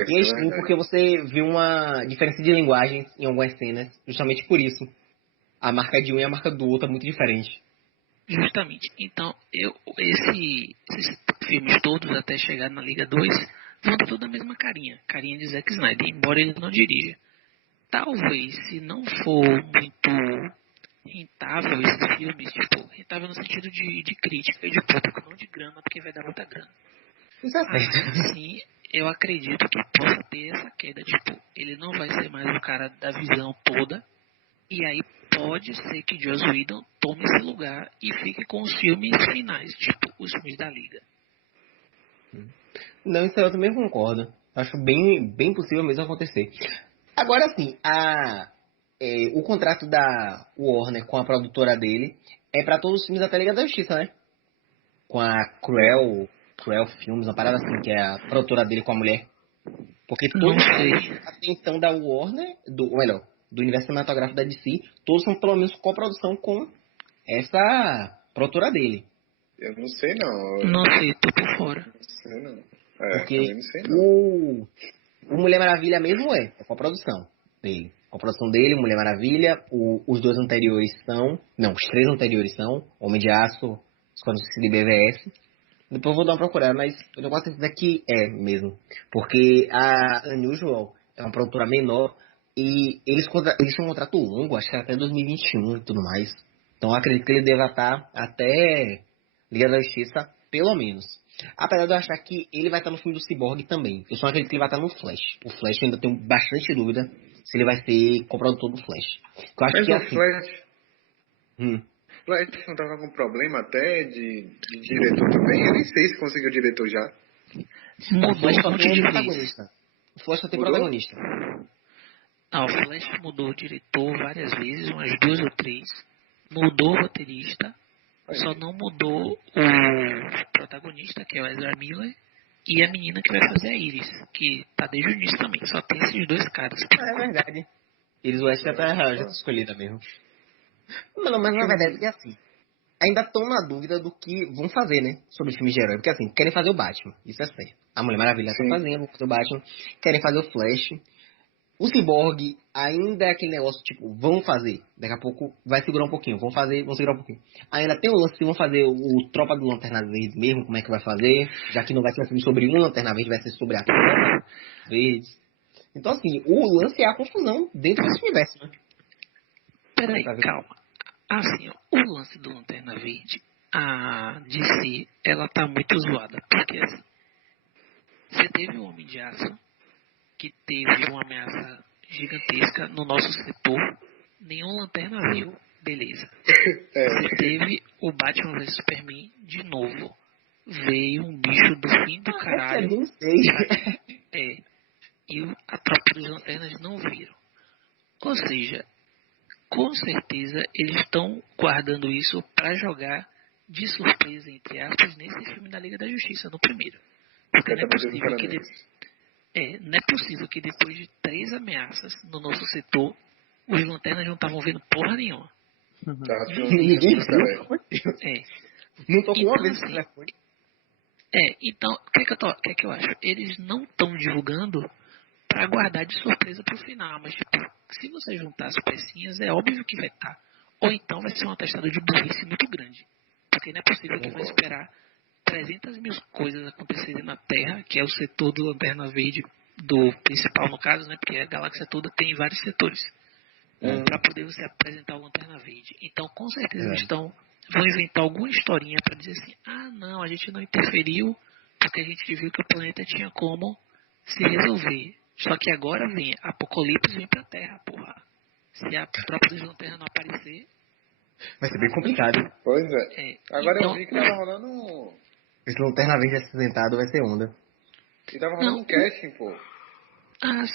E é estranho porque você viu uma diferença de linguagem em algumas cenas, justamente por isso. A marca de um e a marca do outro é muito diferente. Justamente. Então, esses filmes todos, até chegar na Liga 2, vão ter toda a mesma carinha. Carinha de Zack Snyder, embora ele não dirija. Talvez, se não for muito rentável esses filmes, tipo, rentável no sentido de crítica e de público, não de grana, porque vai dar muita grana. Isso é certo. Aí sim, eu acredito que possa ter essa queda. Tipo, ele não vai ser mais o cara da visão toda. E aí pode ser que Joss Whedon tome esse lugar e fique com os filmes finais, tipo, os filmes da Liga. Não, isso aí eu também concordo. Acho bem possível mesmo acontecer. Agora sim, o contrato da Warner com a produtora dele é pra todos os filmes da Liga da Justiça, né? Com a Cruel Filmes, uma parada assim, que é a produtora dele com a mulher. Porque Não todos os sei. filmes até então da Warner, ou melhor, do universo cinematográfico da DC, todos são pelo menos coprodução com essa produtora dele. Eu não sei não. Não sei, tô por fora. Não sei não. Porque também não sei não. o Mulher Maravilha mesmo é coprodução dele. Coprodução dele, Mulher Maravilha, os dois anteriores são... Não, os três anteriores são Homem de Aço, Esquadrão Suicida e BVS. Depois eu vou dar uma procurada, mas eu tenho quase certeza que é mesmo. Porque a Unusual é uma produtora menor e eles têm um contrato longo, acho que até 2021 e tudo mais. Então eu acredito que ele deva estar até Liga da Justiça, pelo menos. Apesar de eu achar que ele vai estar no filme do Cyborg também. Eu só acredito que ele vai estar no Flash. O Flash eu ainda tenho bastante dúvida se ele vai ser coprodutor do Flash. Eu acho Mas que o assim... Flash não tava com problema até de diretor também? Eu nem sei se conseguiu diretor já. O Mudou Flash um só monte tem um de vezes. protagonista. O Flash só tem Mudou? protagonista. Ah, o Flash mudou o diretor várias vezes, umas 2 ou 3. Mudou o roteirista. Só não mudou o protagonista, que é o Ezra Miller, e a menina que vai fazer a Iris, que tá desde o início também. Só tem esses dois caras. É verdade. Eles o já tá escolhida mesmo. Não, mas na verdade é assim. Ainda estão na dúvida do que vão fazer, né? Sobre filmes de herói. Porque assim, querem fazer o Batman. Isso é certo. A Mulher Maravilha tá fazendo, vão fazer o Batman. Querem fazer o Flash. O Cyborg ainda é aquele negócio, tipo, vão fazer. Daqui a pouco vai segurar um pouquinho. Vão segurar um pouquinho. Ainda tem o lance de vão fazer o Tropa do Lanterna Verde mesmo, como é que vai fazer. Já que não vai ser um filme sobre um Lanterna Verde, vai ser sobre a Tropa Verde. Então assim, o lance é a confusão dentro desse universo, né? Peraí, calma. Assim, ó, o lance do Lanterna Verde, a DC, ela tá muito zoada. Porque assim, você teve o Homem de Aço, que teve uma ameaça gigantesca no nosso setor, nenhum Lanterna viu, beleza. Você teve o Batman vs Superman de novo. Veio um bicho do fim do caralho. Nem sei. e a Tropa das Lanternas não viram. Ou seja, com certeza eles estão guardando isso para jogar de surpresa, entre aspas, nesse filme da Liga da Justiça, no primeiro. Porque não é possível que depois de 3 ameaças no nosso setor, os Lanternas não estavam vendo porra nenhuma. Ninguém viu. Não tô com uma vez assim, então, o que é que eu acho? Eles não estão divulgando para guardar de surpresa pro final, mas tipo, se você juntar as pecinhas, é óbvio que vai estar. Ou então vai ser um atestado de burrice muito grande. Porque não é possível que vai esperar 300 mil coisas acontecerem na Terra, que é o setor do Lanterna Verde, do principal no caso, né? Porque a galáxia toda tem vários setores. Para poder você apresentar o Lanterna Verde. Então, com certeza eles vão inventar alguma historinha para dizer assim, não, a gente não interferiu porque a gente viu que o planeta tinha como se resolver. Só que agora vem, Apocalipse vem pra Terra, porra. Se a Tropa dos Lanternas não aparecer... Vai ser bem complicado. Pois é. Agora então, eu vi que tava rolando Esse Lanterna Verde acidentado vai ser onda. E tava rolando um casting, pô.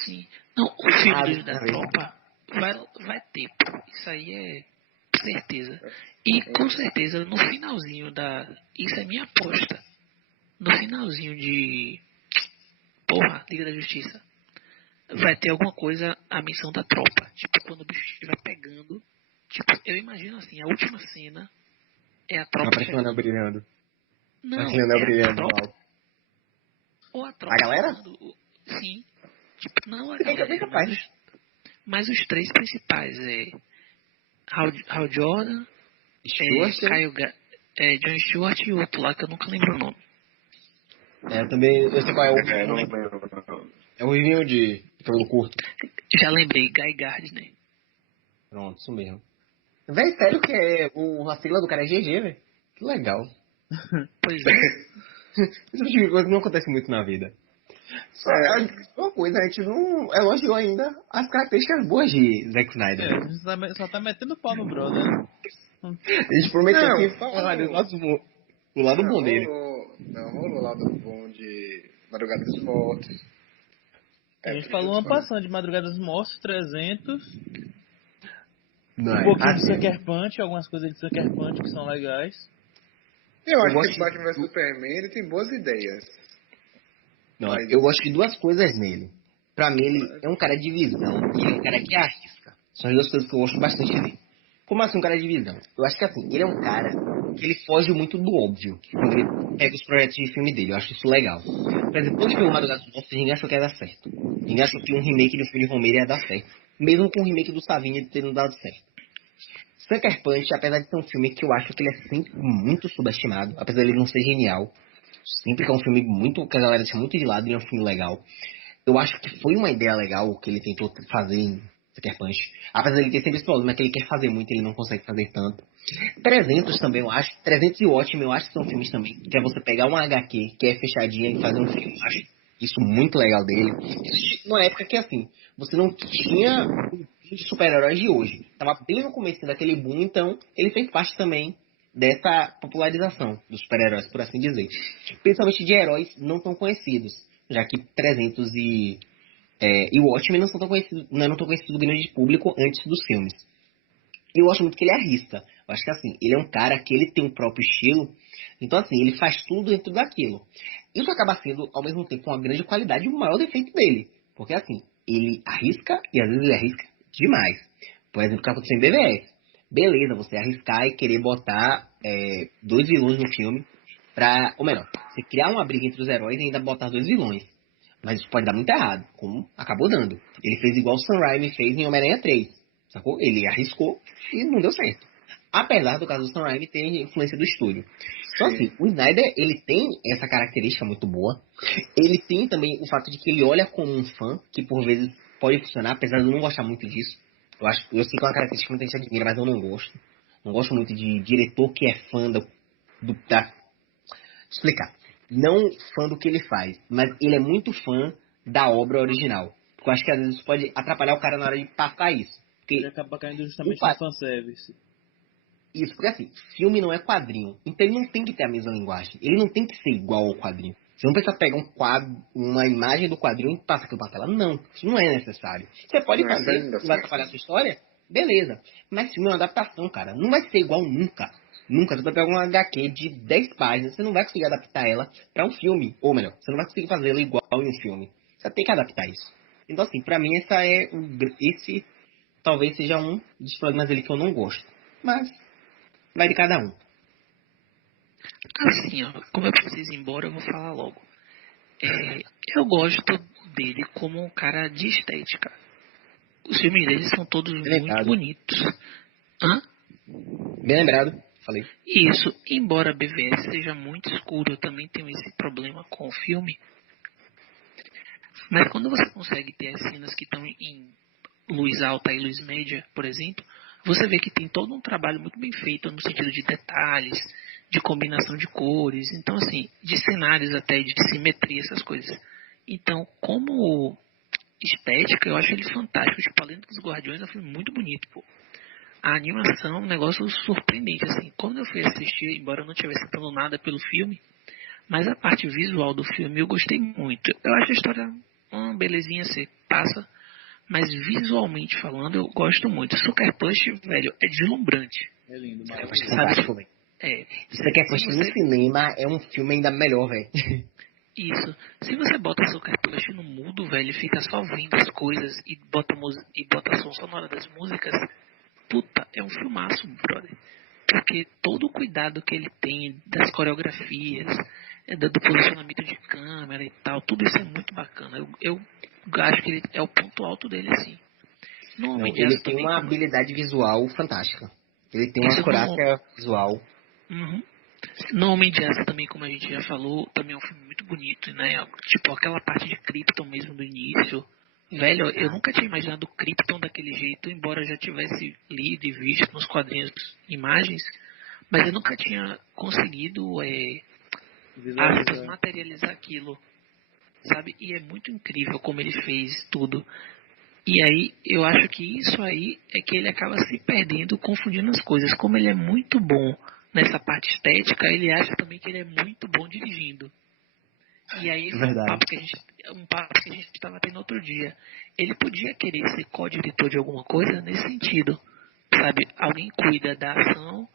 Sim. Não, o filme da Tropa vai ter, pô. Isso aí é certeza. E com certeza no finalzinho isso é minha aposta. No finalzinho de... Liga da Justiça. Vai ter alguma coisa, a missão da tropa. Tipo, quando o bicho estiver pegando. Tipo, eu imagino assim, a última cena é a tropa. Aparece o anel brilhando. Não, o anel brilhando. Ou a tropa. A galera? Sim. Tipo, não a galera. Mas os 3 principais Hal Jordan, Stewart, John Stewart e o outro lá que eu nunca lembro o nome. Eu sei qual é o... É o Rivinho de cabelo curto. Já lembrei, Guy Gardner. Pronto, isso mesmo. Véi, sério que a sigla do cara é GG, velho? Que legal. Pois é. Esse tipo de coisa não acontece muito na vida. Só uma coisa, a gente não elogiou ainda as características boas de Zack Snyder. A gente só tá metendo pau no brother. A gente prometeu que falar o lado bom dele. Rolou o lado bom de Madrugada dos Mortos. A gente falou uma passando de Madrugada dos Mortos, 300. Não, um pouquinho de Sucker Punch, algumas coisas de Sucker Punch que são legais. Eu acho que Batman vs Superman ele tem boas ideias. Não, eu gosto de 2 coisas nele. Pra mim, ele é um cara de visão e ele é um cara que arrisca. São as 2 coisas que eu gosto bastante dele. Como assim um cara de visão? Eu acho que assim, ele é um cara que ele foge muito do óbvio quando ele pega os projetos de filme dele. Eu acho isso legal. Por exemplo, quando viu o Madrugada dos Mortos, ninguém achou que ia dar certo. Ninguém achou que um remake do filme de Romero ia dar certo. Mesmo com o remake do Savini tendo dado certo. Sucker Punch, apesar de ser um filme que eu acho que ele é sempre muito subestimado, apesar de ele não ser genial, sempre que é um filme que a galera deixa muito de lado e é um filme legal. Eu acho que foi uma ideia legal o que ele tentou fazer em Sucker Punch. Apesar de ele ter sempre esse problema que ele quer fazer muito e ele não consegue fazer tanto. 300 também, eu acho. 300 e Watchmen, eu acho que são filmes também. Que é você pegar uma HQ que é fechadinha e fazer um filme. Eu acho isso muito legal dele. Existe uma época que, assim, você não tinha de super-heróis de hoje. Tava bem no começo daquele boom, então ele fez parte também dessa popularização dos super-heróis, por assim dizer. Principalmente de heróis não tão conhecidos, já que 300 e o Watchmen não tão conhecidos do grande público antes dos filmes. E eu acho muito que ele arrisca. Eu acho que assim, ele é um cara que ele tem um próprio estilo, então assim, ele faz tudo dentro daquilo. Isso acaba sendo, ao mesmo tempo, uma grande qualidade e o maior defeito dele. Porque assim, ele arrisca e às vezes ele arrisca demais. Por exemplo, o que aconteceu em BVS. Beleza, você arriscar e querer botar 2 vilões no filme ou melhor, você criar uma briga entre os heróis e ainda botar 2 vilões. Mas isso pode dar muito errado, como acabou dando. Ele fez igual o Sam Raimi fez em Homem-Aranha 3, sacou? Ele arriscou e não deu certo. Apesar do caso do Sam Raimi ter influência do estúdio. Então assim, o Snyder, ele tem essa característica muito boa. Ele tem também o fato de que ele olha como um fã, que por vezes pode funcionar, apesar de eu não gostar muito disso. Eu sei que é uma característica que muita gente admira, mas eu não gosto. Não gosto muito de diretor que é fã da... Explicar. Não fã do que ele faz, mas ele é muito fã da obra original. Porque eu acho que às vezes isso pode atrapalhar o cara na hora de passar isso. Porque ele acaba caindo justamente no fanservice. Isso, porque assim, filme não é quadrinho. Então ele não tem que ter a mesma linguagem. Ele não tem que ser igual ao quadrinho. Você não precisa pegar um quadro, uma imagem do quadrinho e passar aquilo pra tela. Não, isso não é necessário. Você pode fazer, não vai atrapalhar a sua história, beleza. Mas filme é uma adaptação, cara. Não vai ser igual nunca. Nunca. Você vai pegar uma HQ de 10 páginas, você não vai conseguir adaptar ela pra um filme. Ou melhor, você não vai conseguir fazê-la igual em um filme. Você tem que adaptar isso. Então, assim, pra mim, esse talvez seja um dos problemas dele que eu não gosto. Mas, vai de cada um. Assim, ó, como eu preciso ir embora, eu vou falar logo. Eu gosto dele como um cara de estética. Os filmes dele são todos Bem muito lembrado. bonitos. Hã? Bem lembrado, falei. Isso, embora BVS seja muito escuro, eu também tenho esse problema com o filme. Mas quando você consegue ter as cenas que estão em luz alta e luz média, por exemplo, você vê que tem todo um trabalho muito bem feito no sentido de detalhes, de combinação de cores, então assim, de cenários até, de simetria, essas coisas. Então, como estética, eu acho ele fantástico. Tipo, além dos Guardiões, é um filme muito bonito, pô. A animação é um negócio surpreendente, assim. Quando eu fui assistir, embora eu não estivesse sentindo nada pelo filme, mas a parte visual do filme eu gostei muito. Eu acho a história uma belezinha, você passa, mas visualmente falando, eu gosto muito. Sucker Punch, velho, é deslumbrante. É lindo, Eu maravilhoso. acho fantástico, velho. Sucker Punch no cinema é um filme ainda melhor, velho. Isso. Se você bota Sucker Punch no mudo, velho, fica só ouvindo as coisas e bota a som sonora das músicas, puta, é um filmaço, brother. Porque todo o cuidado que ele tem das coreografias, do posicionamento de câmera e tal, tudo isso é muito bacana. Eu acho que ele é o ponto alto dele, assim. No Homem de Ele Aço tem também, uma como... habilidade visual fantástica. Ele tem uma Isso no... acurácia visual. Uhum. No Homem de Aço também, como a gente já falou, também é um filme muito bonito, né? Tipo, aquela parte de Krypton mesmo do início. Velho, eu nunca tinha imaginado o Krypton daquele jeito, embora eu já tivesse lido e visto nos quadrinhos imagens, mas eu nunca tinha conseguido aspas, materializar aquilo, sabe? E é muito incrível como ele fez tudo. E aí, eu acho que isso aí é que ele acaba se perdendo, confundindo as coisas. Como ele é muito bom nessa parte estética, ele acha também que ele é muito bom dirigindo. E aí, Verdade. um papo que a gente estava tendo outro dia. Ele podia querer ser co-diretor de alguma coisa nesse sentido, sabe? Alguém cuida da ação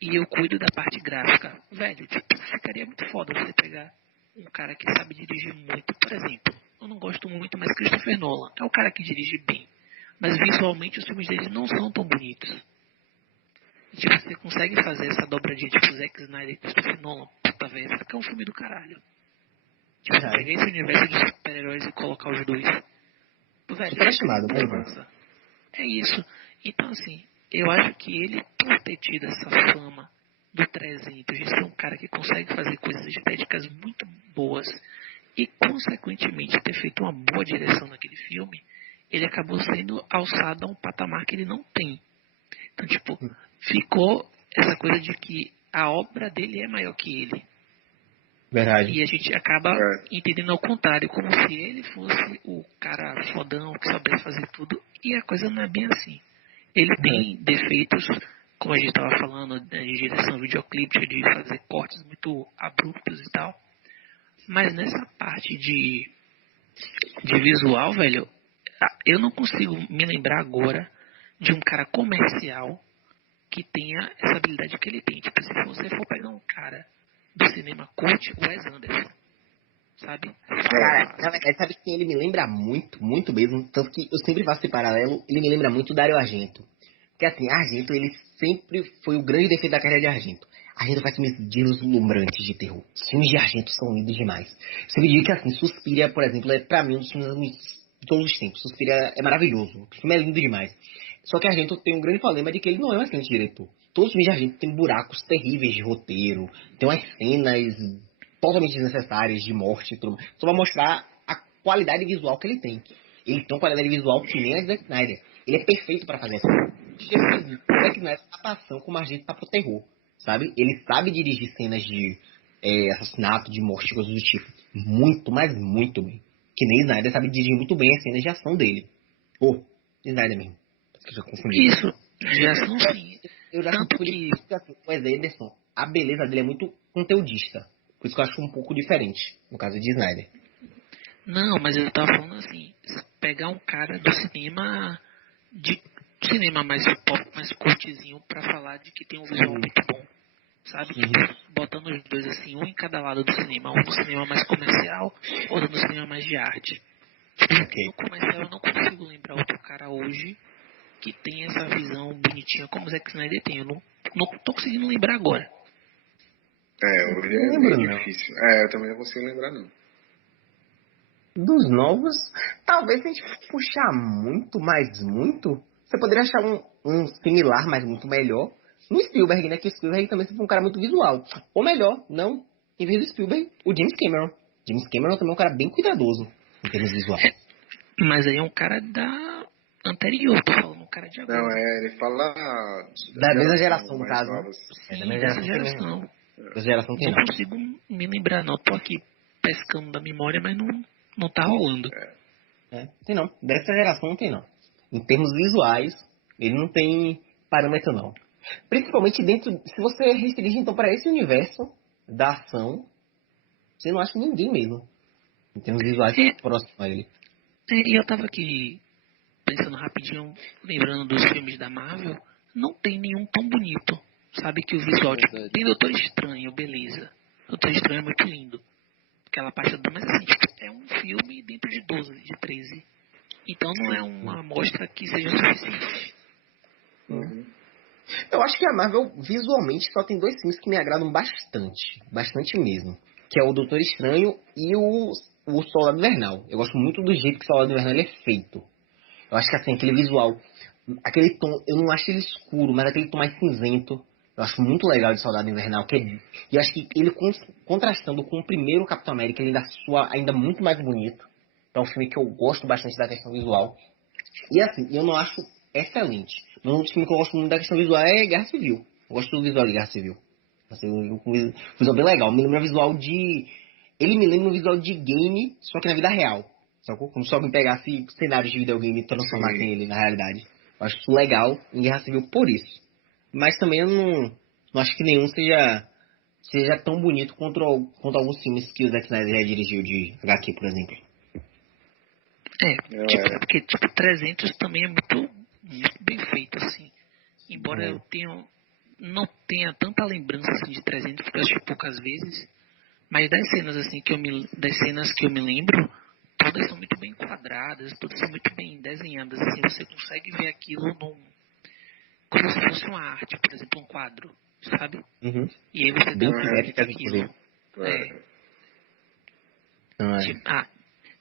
e eu cuido da parte gráfica. Velho, tipo, ficaria muito foda você pegar um cara que sabe dirigir muito. Por exemplo, eu não gosto muito, mas Christopher Nolan é o cara que dirige bem. Mas visualmente os filmes dele não são tão bonitos. E, tipo, você consegue fazer essa dobradinha tipo Zack Snyder e Christopher Nolan. Puta, velho, esse aqui é um filme do caralho. Tipo, você pegar esse universo de super-heróis e colocar os dois. Velho, Superestimado, né, Ivan? nossa. É isso. Então, assim, eu acho que ele, por ter tido essa fama do 300, de ser um cara que consegue fazer coisas estéticas muito boas e, consequentemente, ter feito uma boa direção naquele filme, ele acabou sendo alçado a um patamar que ele não tem. Então, tipo, ficou essa coisa de que a obra dele é maior que ele. Verdade. E a gente acaba entendendo ao contrário, como se ele fosse o cara fodão que soubesse fazer tudo, e a coisa não é bem assim. Ele tem defeitos, como a gente estava falando, né, de direção videoclipe, de fazer cortes muito abruptos e tal. Mas nessa parte de visual, velho, eu não consigo me lembrar agora de um cara comercial que tenha essa habilidade que ele tem. Tipo, se você for pegar um cara do cinema cult, o Wes Anderson, sabe? Cara, na verdade, sabe quem ele me lembra muito, muito mesmo? Tanto que eu sempre faço esse paralelo, ele me lembra muito o Dario Argento. Porque assim, Argento, ele sempre foi o grande defeito da carreira de Argento. Argento faz filmes deslumbrantes de terror. Os filmes de Argento são lindos demais. Você me diz que assim, Suspiria, por exemplo, é pra mim um dos filmes de todos os tempos. Suspiria é maravilhoso. O filme é lindo demais. Só que Argento tem um grande problema de que ele não é um excelente diretor. Todos os filmes de Argento têm buracos terríveis de roteiro, tem umas cenas totalmente desnecessárias de morte e tudo. Só pra mostrar a qualidade visual que ele tem. Ele tem uma qualidade visual que nem a de Zack Snyder. Ele é perfeito pra fazer assim. O Zack Snyder tá passando como a gente tá pro terror, sabe? Ele sabe dirigir cenas de assassinato, de morte, coisas do tipo. Muito, mas muito bem. Que nem Snyder sabe dirigir muito bem as cenas de ação dele. Pô, Snyder mesmo. Acho que eu já confundi. Isso, já são sim. Eu já Tanto confundi que porque assim, o Wes Anderson, a beleza dele é muito conteudista. Por isso que eu acho um pouco diferente, no caso de Snyder. Não, mas eu tava falando assim, pegar um cara do cinema mais pop, mais cultzinho, pra falar de que tem um visual muito bom. Sabe? Tipo, botando os dois assim, um em cada lado do cinema. Um no cinema mais comercial, outro no cinema mais de arte. Ok. No comercial eu não consigo lembrar outro cara hoje que tem essa visão bonitinha como o Zack Snyder tem. Eu não tô conseguindo lembrar agora. Hoje é Lembro, meio não. difícil. Eu também não consigo lembrar, não. Dos novos, talvez se a gente puxar muito, você poderia achar um similar, mas muito melhor, no Spielberg, né? Que o Spielberg também sempre foi um cara muito visual. Ou melhor, não, em vez do Spielberg, o James Cameron. James Cameron também é um cara bem cuidadoso em termos visuais. Mas aí é um cara da anterior, tô falando um cara de Não, agora. ele fala Da mesma geração, no mais caso, né? novas. É da Sim, mesma dessa geração tem mesmo. geração. Da geração tem Não não. consigo me lembrar não. Tô aqui pescando da memória, mas não tá rolando. Tem não. Dessa geração não tem não. Em termos visuais, ele não tem parâmetro não. Principalmente dentro, se você restringir então para esse universo da ação, você não acha ninguém mesmo. Em termos visuais É, próximo a ele. e eu tava aqui pensando rapidinho, lembrando dos filmes da Marvel, não tem nenhum tão bonito. Sabe que o visual, tipo, Verdade. tem Doutor Estranho, beleza. Doutor Estranho é muito lindo. Aquela parte do, mas assim, tipo, é um filme dentro de 12, de 13. Então não é uma amostra que seja suficiente. Uhum. Eu acho que a Marvel, visualmente, só tem dois filmes que me agradam bastante. Bastante mesmo. Que é o Doutor Estranho e o Soldado Invernal. Eu gosto muito do jeito que o Soldado Invernal ele é feito. Eu acho que assim, aquele visual, aquele tom, eu não acho ele escuro, mas aquele tom mais cinzento, eu acho muito legal de Soldado Invernal. E eu acho que ele contrastando com o primeiro Capitão América, ele ainda soa ainda muito mais bonito. É um filme que eu gosto bastante da questão visual. E assim, eu não acho excelente. Um outro filme que eu gosto muito da questão visual é Guerra Civil. Eu gosto do visual de Guerra Civil. Assim, um visual bem legal. Me lembra visual de... Ele me lembra um visual de game, só que na vida real. Sacou? Como se alguém pegasse cenários de videogame e transformassem ele na realidade. Eu acho isso legal em Guerra Civil por isso. Mas também eu não acho que nenhum seja tão bonito quanto alguns filmes que o Zack Snyder já dirigiu de HQ, por exemplo. Porque tipo, 300 também é muito bem feito, assim. Embora eu não tenha tanta lembrança assim, de 300, porque eu assisti poucas vezes, mas das cenas assim das cenas que eu me lembro, todas são muito bem enquadradas, todas são muito bem desenhadas, assim, você consegue ver aquilo como se fosse uma arte, por exemplo, um quadro, sabe? Uhum. E aí você Bem dá conta simétricas, daquilo. inclusive.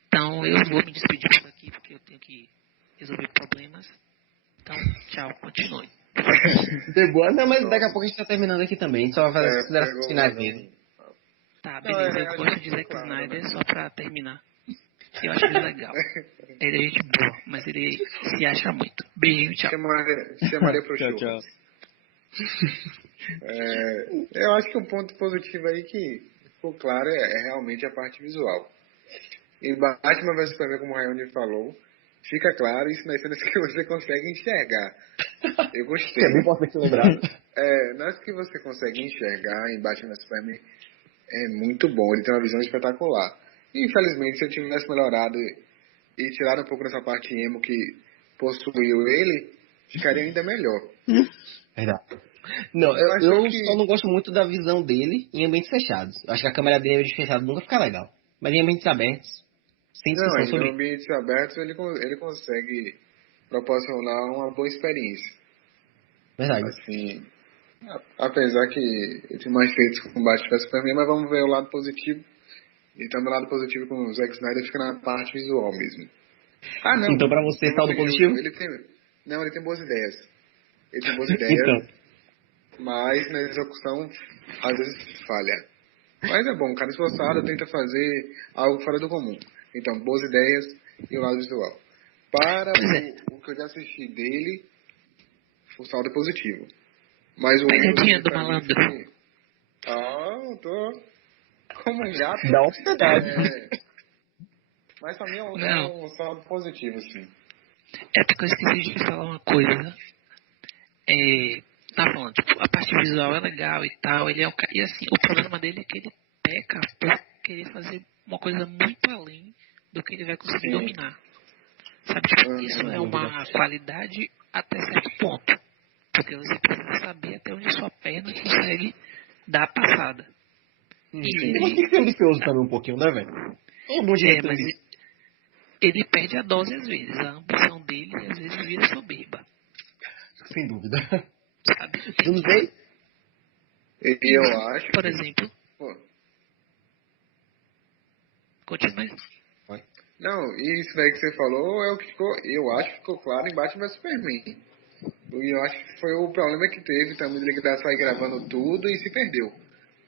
Então eu vou me despedir por aqui, porque eu tenho que resolver problemas. Então, tchau, continue. De boa. Não, mas daqui a pouco a gente tá terminando aqui também. A gente só vai fazer as considerações finais dele. Tá, beleza. Eu gosto de Zack claro, Snyder né? só pra terminar. Eu acho ele legal. Ele é gente boa, mas ele se acha muito. Beijinho, tchau. Chamaria pro Tchau, show. tchau. Eu acho que um ponto positivo aí que ficou claro é realmente a parte visual. Em Batman vs Superman, como o Rayone falou, fica claro isso nas cenas que você consegue enxergar. Eu gostei. É bem importante lembrar. Nas que você consegue enxergar em Batman vs Superman, é muito bom. Ele tem uma visão espetacular. Infelizmente, se eu tivesse melhorado e tirado um pouco dessa parte emo que possuiu ele, ficaria ainda melhor. Verdade. Não, eu só não gosto muito da visão dele em ambientes fechados. Eu acho que a câmera dele em ambientes fechados nunca fica legal. Mas em ambientes abertos, sem discussão Não, em sobre isso. ambientes abertos ele consegue proporcionar uma boa experiência. Verdade. Assim, apesar que eu tenho mais feitos com Batman vs Superman, mas vamos ver o lado positivo. Então, o lado positivo com o Zack Snyder fica na parte visual mesmo. Não. Então, pra você, saldo positivo? Ele tem boas ideias. Ele tem boas ideias, Então. mas na execução, às vezes, falha. Mas é bom, o cara esforçado tenta fazer algo fora do comum. Então, boas ideias e o lado visual. Para o que eu já assisti dele, o saldo é positivo. Mas o Pegadinha do pra mim malandro. eu tô como um gato. Da hospedagem. Mas pra mim é Não. um saldo positivo, sim. É porque eu esqueci de falar uma coisa. Tá falando, tipo, a parte visual é legal e tal, ele é e assim, o problema dele é que ele peca por querer fazer uma coisa muito além do que ele vai conseguir dominar. Sabe, tipo, isso é uma qualidade até certo ponto. Porque você precisa saber até onde sua perna consegue dar a passada. E você tem que ser ambicioso também um pouquinho, né, velho? Todo bom diretor mas disso. ele perde a dose às vezes. A ambição dele às vezes vira soberba. Sem dúvida. Sabe? Eu não sei. Eu acho. Por exemplo. Pô, Continua. não, isso daí que você falou é o que ficou. Eu acho que ficou claro em Batman vs Superman. E eu acho que foi o problema que teve também. Ele sair gravando tudo e se perdeu.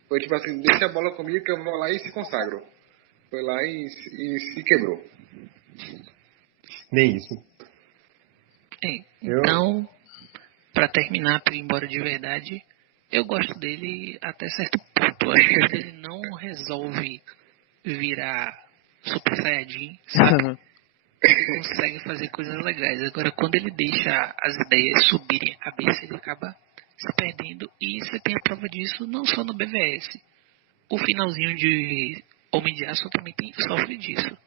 Foi tipo assim: deixa a bola comigo que eu vou lá e se consagro. Foi lá e se quebrou. Nem isso. Então, pra terminar, pra ir embora de verdade, eu gosto dele até certo ponto. Eu acho que quando ele não resolve virar Super Saiyajin, sabe? Ele consegue fazer coisas legais. Agora, quando ele deixa as ideias subirem a cabeça, ele acaba se perdendo. E você tem a prova disso não só no BVS. O finalzinho de Homem de Aço também sofre disso.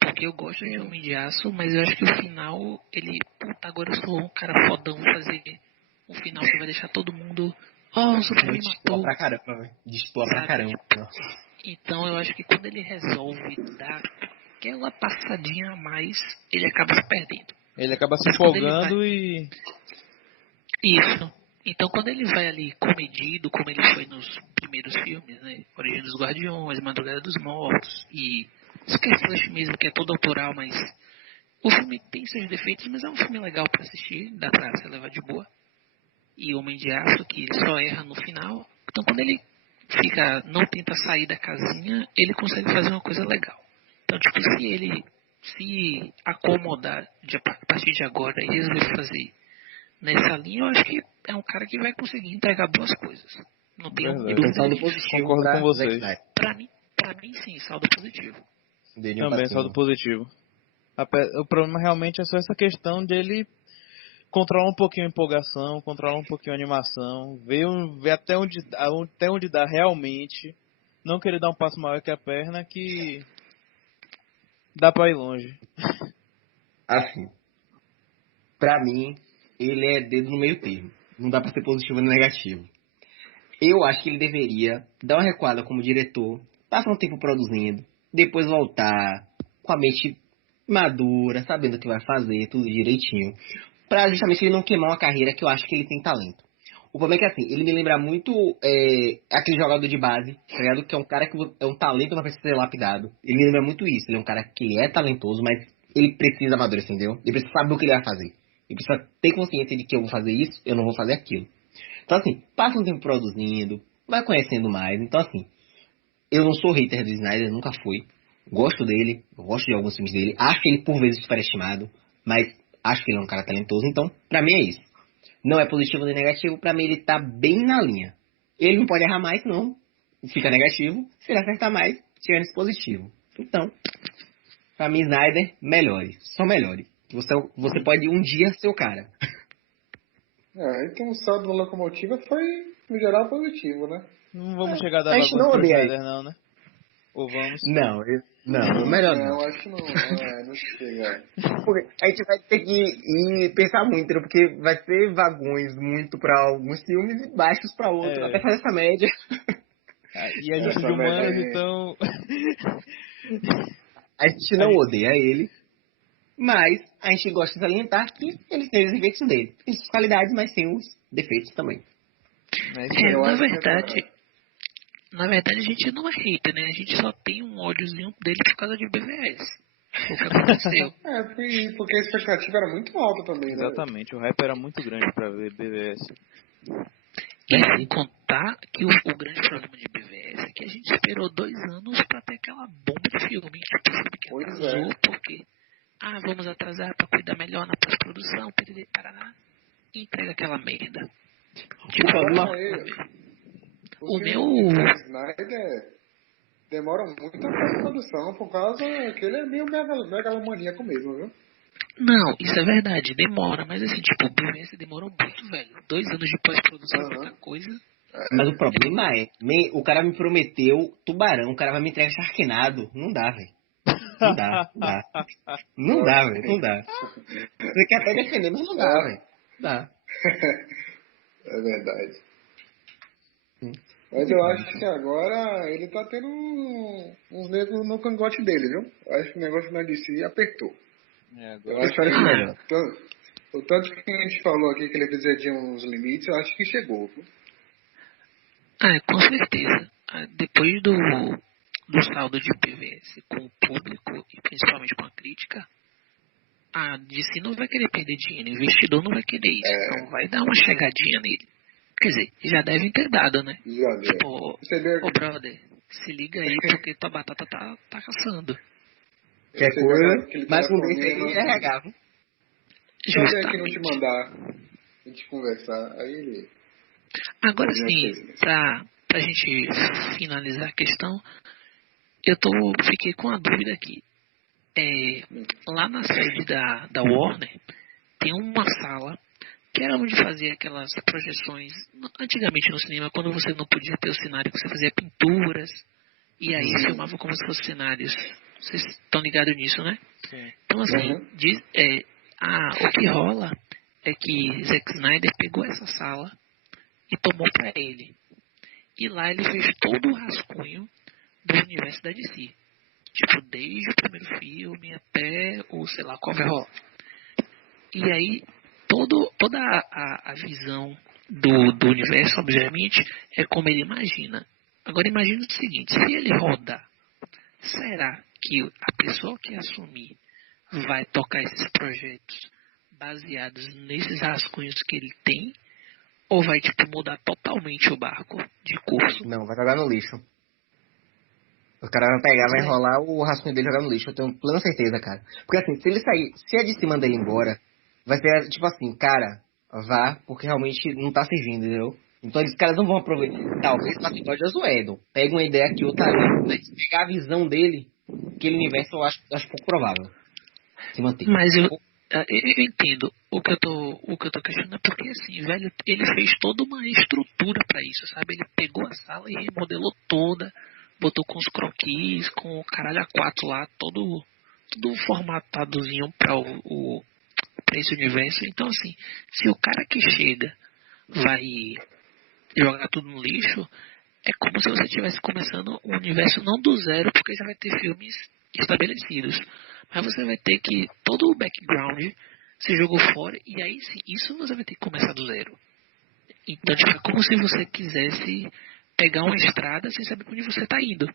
Porque eu gosto de Homem de Aço, mas eu acho que o final, ele... Puta, agora eu sou um cara fodão, vou fazer um final que vai deixar todo mundo... Oh, o Superman matou. Pra caramba, velho. Destoa pra caramba. Então eu acho que quando ele resolve dar aquela passadinha a mais, ele acaba se perdendo. Ele acaba se Mas quando ele empolgando vai- e... Isso. Então quando ele vai ali comedido, como ele foi nos primeiros filmes, né? Origem dos Guardiões, Madrugada dos Mortos e Sky Flash mesmo, que é todo autoral, mas o filme tem seus defeitos, mas é um filme legal pra assistir, dá pra você levar de boa. E Homem de Aço, que só erra no final. Então quando ele não tenta sair da casinha, ele consegue fazer uma coisa legal. Então, tipo, se ele se acomodar a partir de agora e resolver fazer nessa linha, eu acho que é um cara que vai conseguir entregar boas coisas. Não tenho Verdade. dúvida Saldo disso. positivo Concordo pra com vocês. Zack Snyder. Pra mim sim, saldo positivo. Dedinho Também, pra cima. saldo positivo. O problema realmente é só essa questão dele controlar um pouquinho a empolgação, controlar um pouquinho a animação, ver até onde dá realmente, não querer dar um passo maior que a perna, que dá pra ir longe. Assim, pra mim, ele é dedo no meio termo. Não dá pra ser positivo nem negativo. Eu acho que ele deveria dar uma recuada como diretor, passar um tempo produzindo, depois voltar com a mente madura, sabendo o que vai fazer, tudo direitinho. Pra justamente ele não queimar uma carreira que eu acho que ele tem talento. O problema é que assim, ele me lembra muito aquele jogador de base, tá ligado? Que é um cara que é um talento, mas precisa ser lapidado. Ele me lembra muito isso. Ele é um cara que é talentoso, mas ele precisa amadurecer, entendeu? Ele precisa saber o que ele vai fazer. Ele precisa ter consciência de que eu vou fazer isso, eu não vou fazer aquilo. Então assim, passa um tempo produzindo, vai conhecendo mais. Então assim, eu não sou hater do Snyder, nunca fui. Gosto dele, eu gosto de alguns filmes dele. Acho ele por vezes superestimado, mas acho que ele é um cara talentoso. Então, pra mim é isso. Não é positivo nem negativo, pra mim ele tá bem na linha. Ele não pode errar mais, não. Fica negativo. Se ele acertar mais, tira esse positivo. Então, pra mim, Snyder, melhore. Só melhore. Você pode um dia ser o cara. Então o saldo da locomotiva foi, no geral, positivo, né? Não vamos chegar a dar A gente bagunça não pro odeia Snyder não, né? Ou vamos? Não, melhor não. Não, acho que não. Não chega. Porque a gente vai ter que ir pensar muito, né? Porque vai ser vagões muito pra alguns filmes e baixos pra outros. Até fazer essa média. E a gente de humanas, então... A gente não odeia ele, mas a gente gosta de salientar que ele tem os defeitos dele. Tem suas qualidades, mas tem os defeitos também. Eu na acho que verdade, na verdade a gente não é hater, né? A gente só tem um ódiozinho dele por causa de BVS. Foi o que aconteceu. porque a expectativa era muito alta também, né? Exatamente, o hype era muito grande pra ver BVS. E sem contar que o grande problema de BVS é que a gente esperou 2 anos pra ter aquela bomba de filme. A gente percebe que Pois atrasou é. porque... vamos atrasar pra cuidar melhor na pós-produção, perder Paraná. E entrega aquela merda. Tipo, o meu... O Snyder demora muito a fazer produção, por causa que ele é meio megalomaníaco mesmo, viu? Não, isso é verdade, demora, mas assim, tipo, o BVS demorou muito, velho. 2 anos de pós-produção é muita coisa. Mas o problema é, o cara me prometeu tubarão, o cara vai me entregar Sharknado. Não dá, velho. Não dá, não dá. Não dá, velho, não dá. Você quer até defender, mas não dá, velho. Não dá. É verdade. Mas eu acho que agora ele tá tendo uns dedos no cangote dele, viu? Eu acho que o negócio na DC apertou. Eu acho que o tanto que a gente falou aqui que ele precisa de uns limites, eu acho que chegou, viu? Com certeza. Depois do saldo de PVS com o público e principalmente com a crítica, a DC não vai querer perder dinheiro, o investidor não vai querer isso, então vai dar uma chegadinha nele. Quer dizer, já devem ter dado, né? Já deu. Tipo, ô brother, se liga aí porque tua batata tá caçando. Quer coisa, mas com desse aí é regava. Justamente. Aqui não te mandar a gente conversar, aí ele... Agora sim, pra gente finalizar a questão, fiquei com a dúvida aqui. Lá na sede da Warner, tem uma sala que era onde fazia aquelas projeções, antigamente no cinema, quando você não podia ter o cenário, que você fazia pinturas, e aí filmava como se fossem cenários. Vocês estão ligados nisso, né? Sim. Então, assim, o que rola é que Zack Snyder pegou essa sala e tomou pra ele. E lá ele fez todo o rascunho do universo da DC. Tipo, desde o primeiro filme até o, sei lá, qual vai rolar. E aí, toda a visão do universo, obviamente, é como ele imagina. Agora imagine o seguinte, se ele rodar, será que a pessoa que assumir vai tocar esses projetos baseados nesses rascunhos que ele tem? Ou vai, tipo, mudar totalmente o barco de curso? Não, vai jogar no lixo. O cara vai pegar, vai enrolar o rascunho dele e jogar no lixo. Eu tenho plena certeza, cara. Porque assim, se ele sair, se a DC mandar ele embora, vai ser tipo assim, cara, vá, porque realmente não tá servindo, entendeu? Então os caras não vão aproveitar. Talvez faça igual de Josuedo. Pega uma ideia aqui, outra ali, mas pegar a visão dele, aquele universo eu acho pouco provável se manter. Mas eu entendo. O que eu tô questionando é porque, assim, velho, ele fez toda uma estrutura pra isso, sabe? Ele pegou a sala e remodelou toda, botou com os croquis, com o caralho A4 lá, todo formatadozinho pra pra esse universo. Então, assim, se o cara que chega vai jogar tudo no lixo, é como se você estivesse começando um universo não do zero, porque já vai ter filmes estabelecidos. Mas você vai ter que, todo o background se jogou fora, e aí sim, isso você vai ter que começar do zero. Então, tipo, é como se você quisesse pegar uma estrada sem saber pra onde você tá indo.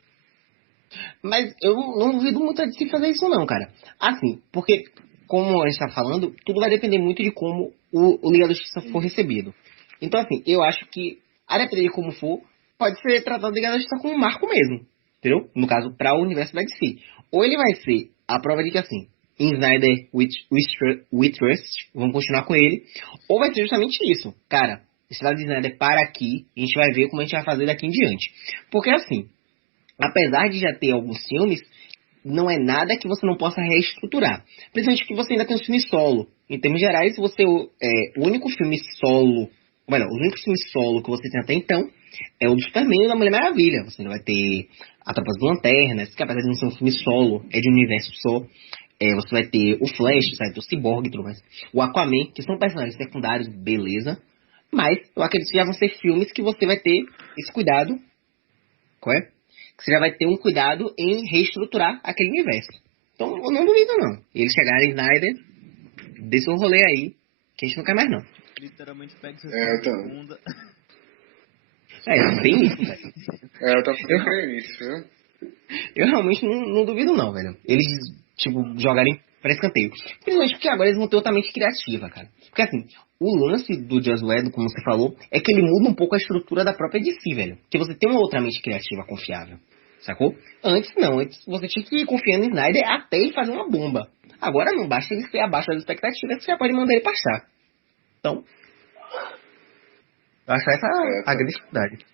Mas eu não duvido muito de se fazer isso não, cara. Assim, porque, como a gente tá falando, tudo vai depender muito de como o Liga da Justiça for recebido. Então, assim, eu acho que, a depender de como for, pode ser tratado de Liga da Justiça como um marco mesmo. Entendeu? No caso, para o universo da DC. Ou ele vai ser a prova de que, assim, em Snyder we Trust, vamos continuar com ele. Ou vai ser justamente isso. Cara, esse lado de Snyder para aqui, a gente vai ver como a gente vai fazer daqui em diante. Porque, assim, apesar de já ter alguns filmes, não é nada que você não possa reestruturar. Principalmente que você ainda tem um filme solo. Em termos gerais, o único filme solo, os únicos filmes solo que você tem até então é o do Superman e da Mulher Maravilha. Você não vai ter a Tropa das Lanternas, que apesar de não ser um filme solo, é de universo só. Você vai ter o Flash, você vai ter o Cyborg e tudo mais. O Aquaman, que são personagens secundários, beleza. Mas eu acredito que já vão ser filmes que você vai ter esse cuidado. Qual é? Que você já vai ter um cuidado em reestruturar aquele universo. Então, eu não duvido, não. Eles chegarem em Snyder, desse um rolê aí, que a gente não quer mais, não. Literalmente pega essa segunda. Bem isso, velho. Eu tô pensando nisso, viu? Eu realmente não duvido, não, velho. Eles, tipo, jogarem para escanteio. Principalmente porque agora eles vão ter outra mente criativa, cara. Porque, assim, o lance do Joss Whedon, como você falou, é que ele muda um pouco a estrutura da própria DC, velho. Que você tem uma outra mente criativa confiável. Sacou? Antes não, antes você tinha que ir confiando em Snyder até ele fazer uma bomba. Agora não, basta ele ser abaixo das expectativas que você já pode mandar ele passar. Então, eu acho essa a grande dificuldade.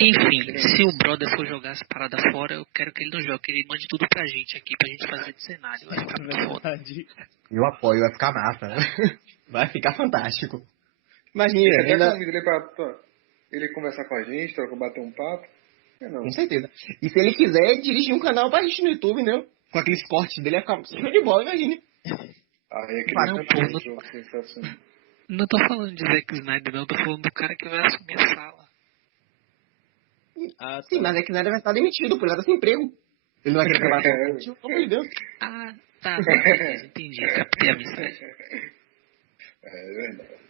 Enfim, se o brother for jogar essa parada fora, eu quero que ele não jogue, que ele mande tudo pra gente aqui, pra gente fazer de cenário. Vai ficar muito foda. Eu apoio, vai ficar massa. Vai ficar fantástico. Imagina, Até convido ele pra ele conversar com a gente, bater um papo. Não. Com certeza. E se ele quiser dirigir um canal pra gente no YouTube, né? Com aqueles cortes dele, ia ficar show de bola, imagine. Aí Não, pô, não tô falando de Zack Snyder, não. Tô falando do cara que vai assumir a sala. Ah, tá. Sim, mas é que Snyder vai estar demitido, pô, ele vai estar sem emprego. Ele não vai querer trabalhar com o pelo amor de Deus. Ah, tá. Entendi. Captei a mensagem. É verdade.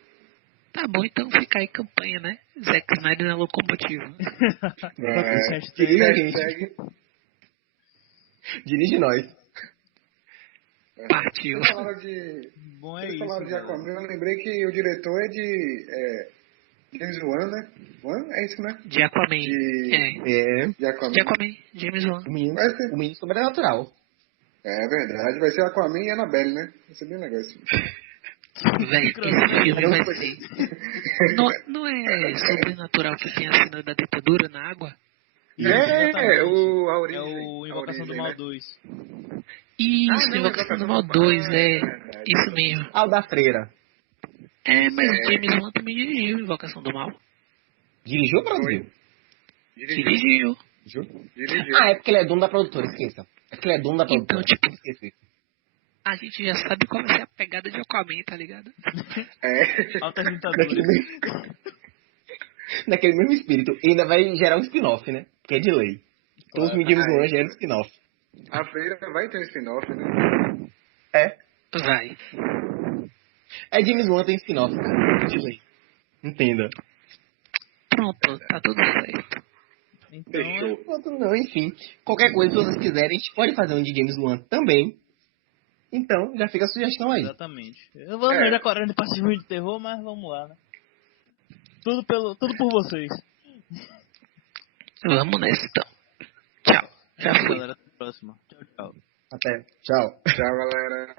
Tá bom, então fica aí campanha, né? Zack Snyder na locomotiva. Hashtag. Dirige nós. Partiu. Vocês falaram de, Bom, é vocês isso. falaram de Galera. Aquaman, eu lembrei que o diretor é de James Wan, né? Wan? É isso, né? De Aquaman. É. De Aquaman. De Aquaman, James Wan. O menino sobrenatural. É verdade, vai ser Aquaman e Annabelle, né? Vai ser bem legal esse filme. Véi, esse filme vai ser... Não é sobrenatural que tem a cena da dentadura na água? Exatamente. a É origem. o Invocação do Mal 2. Isso, não, Invocação do Mal 2, é. verdade. Isso mesmo. Ah, o da freira. É, mas James Wan também dirigiu Invocação do Mal. Dirigiu ou produziu? Dirigiu. Dirigiu. Ah, é porque ele é dono da produtora, esqueça. É porque ele é dono da produtora. Então, tipo, Esqueci. a gente já sabe qual vai ser a pegada de Aquaman, tá ligado? Altas dentaduras. Naquele mesmo espírito. E ainda vai gerar um spin-off, né? Que é de lei. Todos os medinos do anjo geram spin-off. A freira vai ter um spin-off, né? É. Vai. É James Wan tem spin-off, cara. De lei. Entenda. Pronto, tá tudo certo. Então, Outro não, enfim. Qualquer coisa, se vocês quiserem, a gente pode fazer um de James Wan também. Então, já fica a sugestão aí. exatamente. Eu vou ver decorando de parte de filme de terror, mas vamos lá, né? Tudo por vocês. Vamos nessa então. Tchau. Já fui. Galera, até a próxima. Tchau, tchau. Até. Tchau. Tchau, galera.